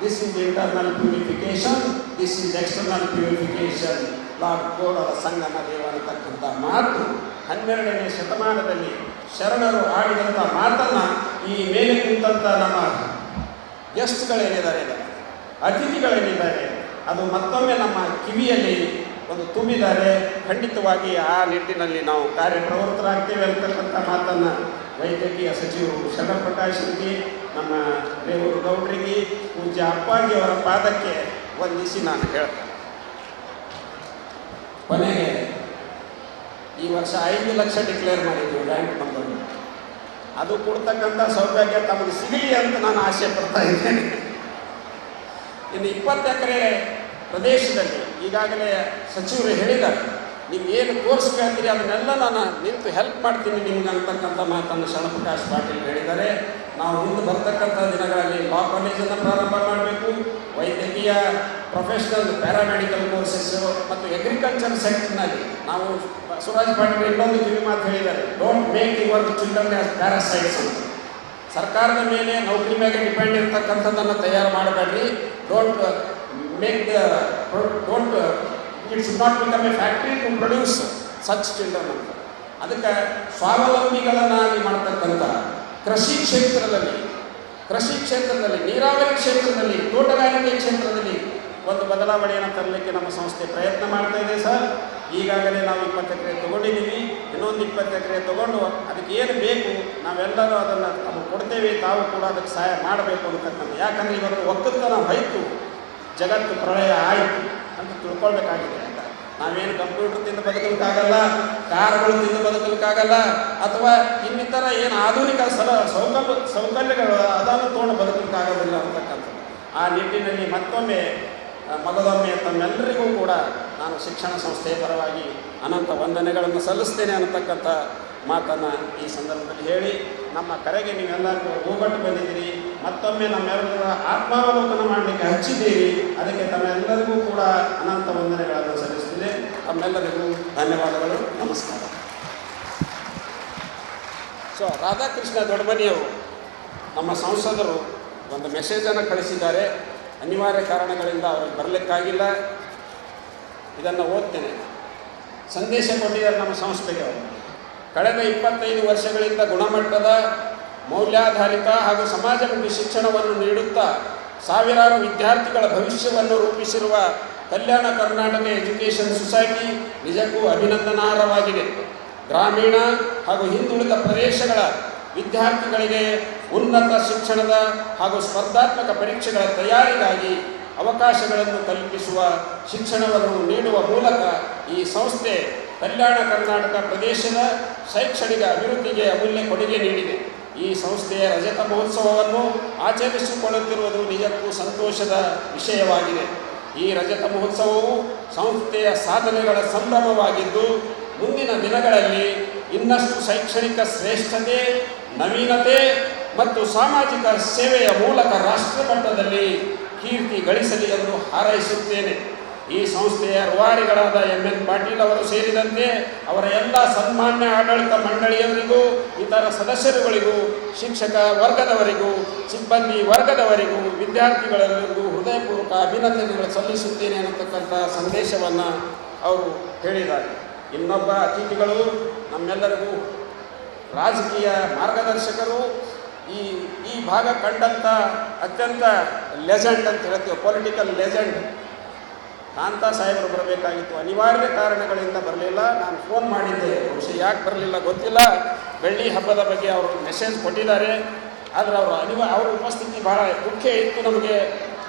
This is internal purification, this is external purification, lord Kudala Sangama Deva ಅಂತಕ್ಕಂಥ ಮಾತು 12ನೇ ಶತಮಾನದಲ್ಲಿ ಶರಣರು ಆಡಿದಂಥ ಮಾತನ್ನು ಈ ಮೇಲೆ ಕುಂತಂಥ ನಮ್ಮ ಗೆಸ್ಟ್ಗಳೇನಿದ್ದಾರೆ, ಅತಿಥಿಗಳೇನಿದ್ದಾರೆ, ಅದು ಮತ್ತೊಮ್ಮೆ ನಮ್ಮ ಕಿವಿಯಲ್ಲಿ ಒಂದು ತುಂಬಿದ್ದಾರೆ. ಖಂಡಿತವಾಗಿ ಆ ನಿಟ್ಟಿನಲ್ಲಿ ನಾವು ಕಾರ್ಯಪ್ರವೃತ್ತರಾಗ್ತೇವೆ ಅಂತಕ್ಕಂಥ ಮಾತನ್ನು ವೈದ್ಯಕೀಯ ಸಚಿವರು ಶರಣಪ್ರಕಾಶ್ ರೆಡ್ಡಿ, ನಮ್ಮ ರೇವೂರು ಗೌಡ್ರಿಗೆ, ಪೂಜ್ಯ ಅಪ್ಪಾಜಿಯವರ ಪಾದಕ್ಕೆ ವಂದಿಸಿ ನಾನು ಹೇಳ್ತೇನೆ. ಕೊನೆಗೆ ಈ ವರ್ಷ 5 ಲಕ್ಷ ಡಿಕ್ಲೇರ್ ಮಾಡಿದ್ವಿ ಬ್ಯಾಂಕ್ ಬಂದವರು. ಅದು ಕೊಡ್ತಕ್ಕಂಥ ಸೌಭಾಗ್ಯ ತಮಗೆ ಸಿಗಲಿ ಅಂತ ನಾನು ಆಸೆ ಪಡ್ತಾ ಇದ್ದೇನೆ. ಇನ್ನು 20 ಎಕರೆ ಪ್ರದೇಶದಲ್ಲಿ ಈಗಾಗಲೇ ಸಚಿವರು ಹೇಳಿದ್ದಾರೆ, ನೀವು ಏನು ಕೋರ್ಸ್ ಕೇಳ್ತೀರಿ ಅದನ್ನೆಲ್ಲ ನಾನು ನಿಂತು ಹೆಲ್ಪ್ ಮಾಡ್ತೀನಿ ನಿಮ್ಗೆ ಅಂತಕ್ಕಂಥ ಮಾತನ್ನು ಶರಣಪ್ರಕಾಶ್ ಪಾಟೀಲ್ ಹೇಳಿದ್ದಾರೆ. ನಾವು ಮುಂದೆ ಬರ್ತಕ್ಕಂಥ ದಿನಗಳಲ್ಲಿ ಲಾ ಕಾಲೇಜನ್ನು ಪ್ರಾರಂಭ ಮಾಡಬೇಕು, ವೈದ್ಯಕೀಯ ಪ್ರೊಫೆಷನಲ್ ಪ್ಯಾರಾಮೆಡಿಕಲ್ ಕೋರ್ಸಸ್ಸು ಮತ್ತು ಅಗ್ರಿಕಲ್ಚರ್ ಸೆಕ್ಟರ್ನಲ್ಲಿ ನಾವು ಸುರಾಜ್ ಪಾಟೀಲ್ ಇನ್ನೊಂದು ಕಿವಿ ಮಾತು ಹೇಳಿದ್ದಾರೆ, don't make your children as parasites ಅಂತ. ಸರ್ಕಾರದ ಮೇಲೆ ನೌಕರಿ ಮೇಲೆ ಡಿಪೆಂಡ್ ಇರ್ತಕ್ಕಂಥದ್ದನ್ನು ತಯಾರು ಮಾಡಬೇಡ್ರಿ, don't it should not become a factory to produce such children ಅಂತ. ಅದಕ್ಕೆ ಸ್ವಾವಲಂಬಿಗಳನ್ನಾಗಿ ಮಾಡ್ತಕ್ಕಂಥ ಕೃಷಿ ಕ್ಷೇತ್ರದಲ್ಲಿ, ನೀರಾವರಿ ಕ್ಷೇತ್ರದಲ್ಲಿ, ತೋಟಗಾರಿಕೆ ಕ್ಷೇತ್ರದಲ್ಲಿ ಒಂದು ಬದಲಾವಣೆಯನ್ನು ತರಲಿಕ್ಕೆ ನಮ್ಮ ಸಂಸ್ಥೆ ಪ್ರಯತ್ನ ಮಾಡ್ತಾ ಇದೆ ಸರ್. ಈಗಾಗಲೇ ನಾವು 20 ಎಕರೆ ತೊಗೊಂಡಿದ್ದೀವಿ, ಇನ್ನೊಂದು 20 ಎಕರೆ ತೊಗೊಂಡು ಅದಕ್ಕೆ ಏನು ಬೇಕು ನಾವೆಲ್ಲರೂ ಅದನ್ನು ನಾವು ಕೊಡ್ತೇವೆ, ತಾವು ಕೂಡ ಅದಕ್ಕೆ ಸಹಾಯ ಮಾಡಬೇಕು ಅಂತಕ್ಕಂಥ. ಯಾಕಂದರೆ ಇವತ್ತು ಒಕ್ಕಲ್ತನ ಹೋಯ್ತು, ಜಗತ್ತು ಪ್ರಳಯ ಆಯಿತು ಅಂತ ತಿಳ್ಕೊಳ್ಬೇಕಾಗಿದೆ. ನಾವೇನು ಕಂಪ್ಯೂಟರ್ ತಿಂದು ಬದುಕಲಿಕ್ಕಾಗಲ್ಲ, ಕಾರುಗಳು ತಿಂದು ಬದುಕಲಿಕ್ಕಾಗಲ್ಲ, ಅಥವಾ ಇನ್ನಿತರ ಏನು ಆಧುನಿಕ ಸೌಕರ್ಯಗಳು ಅದನ್ನು ತೊಗೊಂಡು ಬದುಕಲಿಕ್ಕಾಗೋದಿಲ್ಲ ಅಂತಕ್ಕಂಥದ್ದು. ಆ ನಿಟ್ಟಿನಲ್ಲಿ ಮತ್ತೊಮ್ಮೆ ಮಗದೊಮ್ಮೆ ತಮ್ಮೆಲ್ಲರಿಗೂ ಕೂಡ ನಾನು ಶಿಕ್ಷಣ ಸಂಸ್ಥೆಯ ಪರವಾಗಿ ಅನಂತ ವಂದನೆಗಳನ್ನು ಸಲ್ಲಿಸ್ತೇನೆ ಅನ್ನತಕ್ಕಂಥ ಮಾತನ್ನು ಈ ಸಂದರ್ಭದಲ್ಲಿ ಹೇಳಿ, ನಮ್ಮ ಕರೆಗೆ ನೀವೆಲ್ಲರೂ ಹೋಗಟ್ಟು ಬಂದಿದ್ದೀರಿ, ಮತ್ತೊಮ್ಮೆ ನಮ್ಮೆಲ್ಲರ ಆತ್ಮಾವಲೋಕನ ಮಾಡಲಿಕ್ಕೆ ಹಚ್ಚಿದ್ದೀರಿ. ಅದಕ್ಕೆ ತಮ್ಮೆಲ್ಲರಿಗೂ ಕೂಡ ಅನಂತ ವಂದನೆಗಳನ್ನು ಸಲ್ಲಿಸ್ತೀನಿ. ತಮ್ಮೆಲ್ಲರಿಗೂ ಧನ್ಯವಾದಗಳು, ನಮಸ್ಕಾರ. ರಾಧಾಕೃಷ್ಣ ದೊಡ್ಡಮನಿಯವರು ನಮ್ಮ ಸಂಸದರು ಒಂದು ಮೆಸೇಜನ್ನು ಕಳಿಸಿದ್ದಾರೆ. ಅನಿವಾರ್ಯ ಕಾರಣಗಳಿಂದ ಅವ್ರಿಗೆ ಬರಲಿಕ್ಕಾಗಿಲ್ಲ. ಇದನ್ನು ಓದ್ತೇನೆ. ಸಂದೇಶ ಕೊಟ್ಟಿದ್ದಾರೆ ನಮ್ಮ ಸಂಸ್ಥೆಗೆ ಅವರು. ಕಳೆದ 25 ವರ್ಷಗಳಿಂದ ಗುಣಮಟ್ಟದ ಮೌಲ್ಯಾಧಾರಿತ ಹಾಗೂ ಸಮಾಜಮುಖಿ ಶಿಕ್ಷಣವನ್ನು ನೀಡುತ್ತಾ ಸಾವಿರಾರು ವಿದ್ಯಾರ್ಥಿಗಳ ಭವಿಷ್ಯವನ್ನು ರೂಪಿಸಿರುವ ಕಲ್ಯಾಣ ಕರ್ನಾಟಕ ಎಜುಕೇಷನ್ ಸೊಸೈಟಿ ನಿಜಕ್ಕೂ ಅಭಿನಂದನಾರ್ಹವಾಗಿದೆ. ಗ್ರಾಮೀಣ ಹಾಗೂ ಹಿಂದುಳಿದ ಪ್ರದೇಶಗಳ ವಿದ್ಯಾರ್ಥಿಗಳಿಗೆ ಉನ್ನತ ಶಿಕ್ಷಣದ ಹಾಗೂ ಸ್ಪರ್ಧಾತ್ಮಕ ಪರೀಕ್ಷೆಗಳ ತಯಾರಿಗಾಗಿ ಅವಕಾಶಗಳನ್ನು ಕಲ್ಪಿಸುವ ಶಿಕ್ಷಣವನ್ನು ನೀಡುವ ಮೂಲಕ ಈ ಸಂಸ್ಥೆ ಕಲ್ಯಾಣ ಕರ್ನಾಟಕ ಪ್ರದೇಶದ ಶೈಕ್ಷಣಿಕ ಅಭಿವೃದ್ಧಿಗೆ ಅಮೂಲ್ಯ ಕೊಡುಗೆ ನೀಡಿದೆ. ಈ ಸಂಸ್ಥೆಯ ರಜತ ಮಹೋತ್ಸವವನ್ನು ಆಚರಿಸಿಕೊಳ್ಳುತ್ತಿರುವುದು ನಿಜಕ್ಕೂ ಸಂತೋಷದ ವಿಷಯವಾಗಿದೆ. ಈ ರಜತ ಮಹೋತ್ಸವವು ಸಂಸ್ಥೆಯ ಸಾಧನೆಗಳ ಸಂಭ್ರಮವಾಗಿದ್ದು, ಮುಂದಿನ ದಿನಗಳಲ್ಲಿ ಇನ್ನಷ್ಟು ಶೈಕ್ಷಣಿಕ ಶ್ರೇಷ್ಠತೆ, ನವೀನತೆ ಮತ್ತು ಸಾಮಾಜಿಕ ಸೇವೆಯ ಮೂಲಕ ರಾಷ್ಟ್ರಮಟ್ಟದಲ್ಲಿ ಕೀರ್ತಿ ಗಳಿಸಲಿ ಎಂದು ಹಾರೈಸುತ್ತೇನೆ. ಈ ಸಂಸ್ಥೆಯ ರೂವಾರಿಗಳಾದ MN ಪಾಟೀಲ್ ಅವರು ಸೇರಿದಂತೆ ಅವರ ಎಲ್ಲ ಸನ್ಮಾನ್ಯ ಆಡಳಿತ ಮಂಡಳಿಯವರಿಗೂ, ಇತರ ಸದಸ್ಯರುಗಳಿಗೂ, ಶಿಕ್ಷಕ ವರ್ಗದವರಿಗೂ, ಸಿಬ್ಬಂದಿ ವರ್ಗದವರಿಗೂ, ವಿದ್ಯಾರ್ಥಿಗಳೆಲ್ಲರಿಗೂ ಹೃದಯಪೂರ್ವಕ ಅಭಿನಂದನೆಗಳು ಸಲ್ಲಿಸುತ್ತೇನೆ ಅನ್ನತಕ್ಕಂಥ ಸಂದೇಶವನ್ನು ಅವರು ಹೇಳಿದ್ದಾರೆ. ಇನ್ನೊಬ್ಬ ಅತಿಥಿಗಳು ನಮ್ಮೆಲ್ಲರಿಗೂ ರಾಜಕೀಯ ಮಾರ್ಗದರ್ಶಕರು, ಈ ಭಾಗ ಕಂಡಂಥ ಅತ್ಯಂತ ಲೆಜೆಂಡ್ ಅಂತ ಹೇಳ್ತೀವಿ, ಪೊಲಿಟಿಕಲ್ ಲೆಜೆಂಡ್ ಕಾಂತಾ ಸಾಹೇಬರು ಬರಬೇಕಾಗಿತ್ತು. ಅನಿವಾರ್ಯ ಕಾರಣಗಳಿಂದ ಬರಲಿಲ್ಲ. ನಾನು ಫೋನ್ ಮಾಡಿದ್ದೆ, ಬಹುಶಃ ಯಾಕೆ ಬರಲಿಲ್ಲ ಗೊತ್ತಿಲ್ಲ. ಬೆಳ್ಳಿ ಹಬ್ಬದ ಬಗ್ಗೆ ಅವರು ಮೆಸೇಜ್ ಕೊಟ್ಟಿದ್ದಾರೆ. ಆದರೆ ಅವರ ಉಪಸ್ಥಿತಿ ಭಾಳ ಮುಖ್ಯ ಇತ್ತು ನಮಗೆ.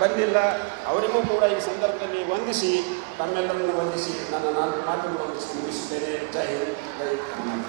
ಬಂದಿಲ್ಲ, ಅವರಿಗೂ ಕೂಡ ಈ ಸಂದರ್ಭದಲ್ಲಿ ವಂದಿಸಿ, ತಮ್ಮೆಲ್ಲರನ್ನು ವಂದಿಸಿ ನನ್ನ 4 ಮಾತುಗಳನ್ನು ಮುಗಿಸುತ್ತೇನೆ. ಜೈ ಹಿಂದ್, ಜೈ ಕರ್ನಾಟಕ.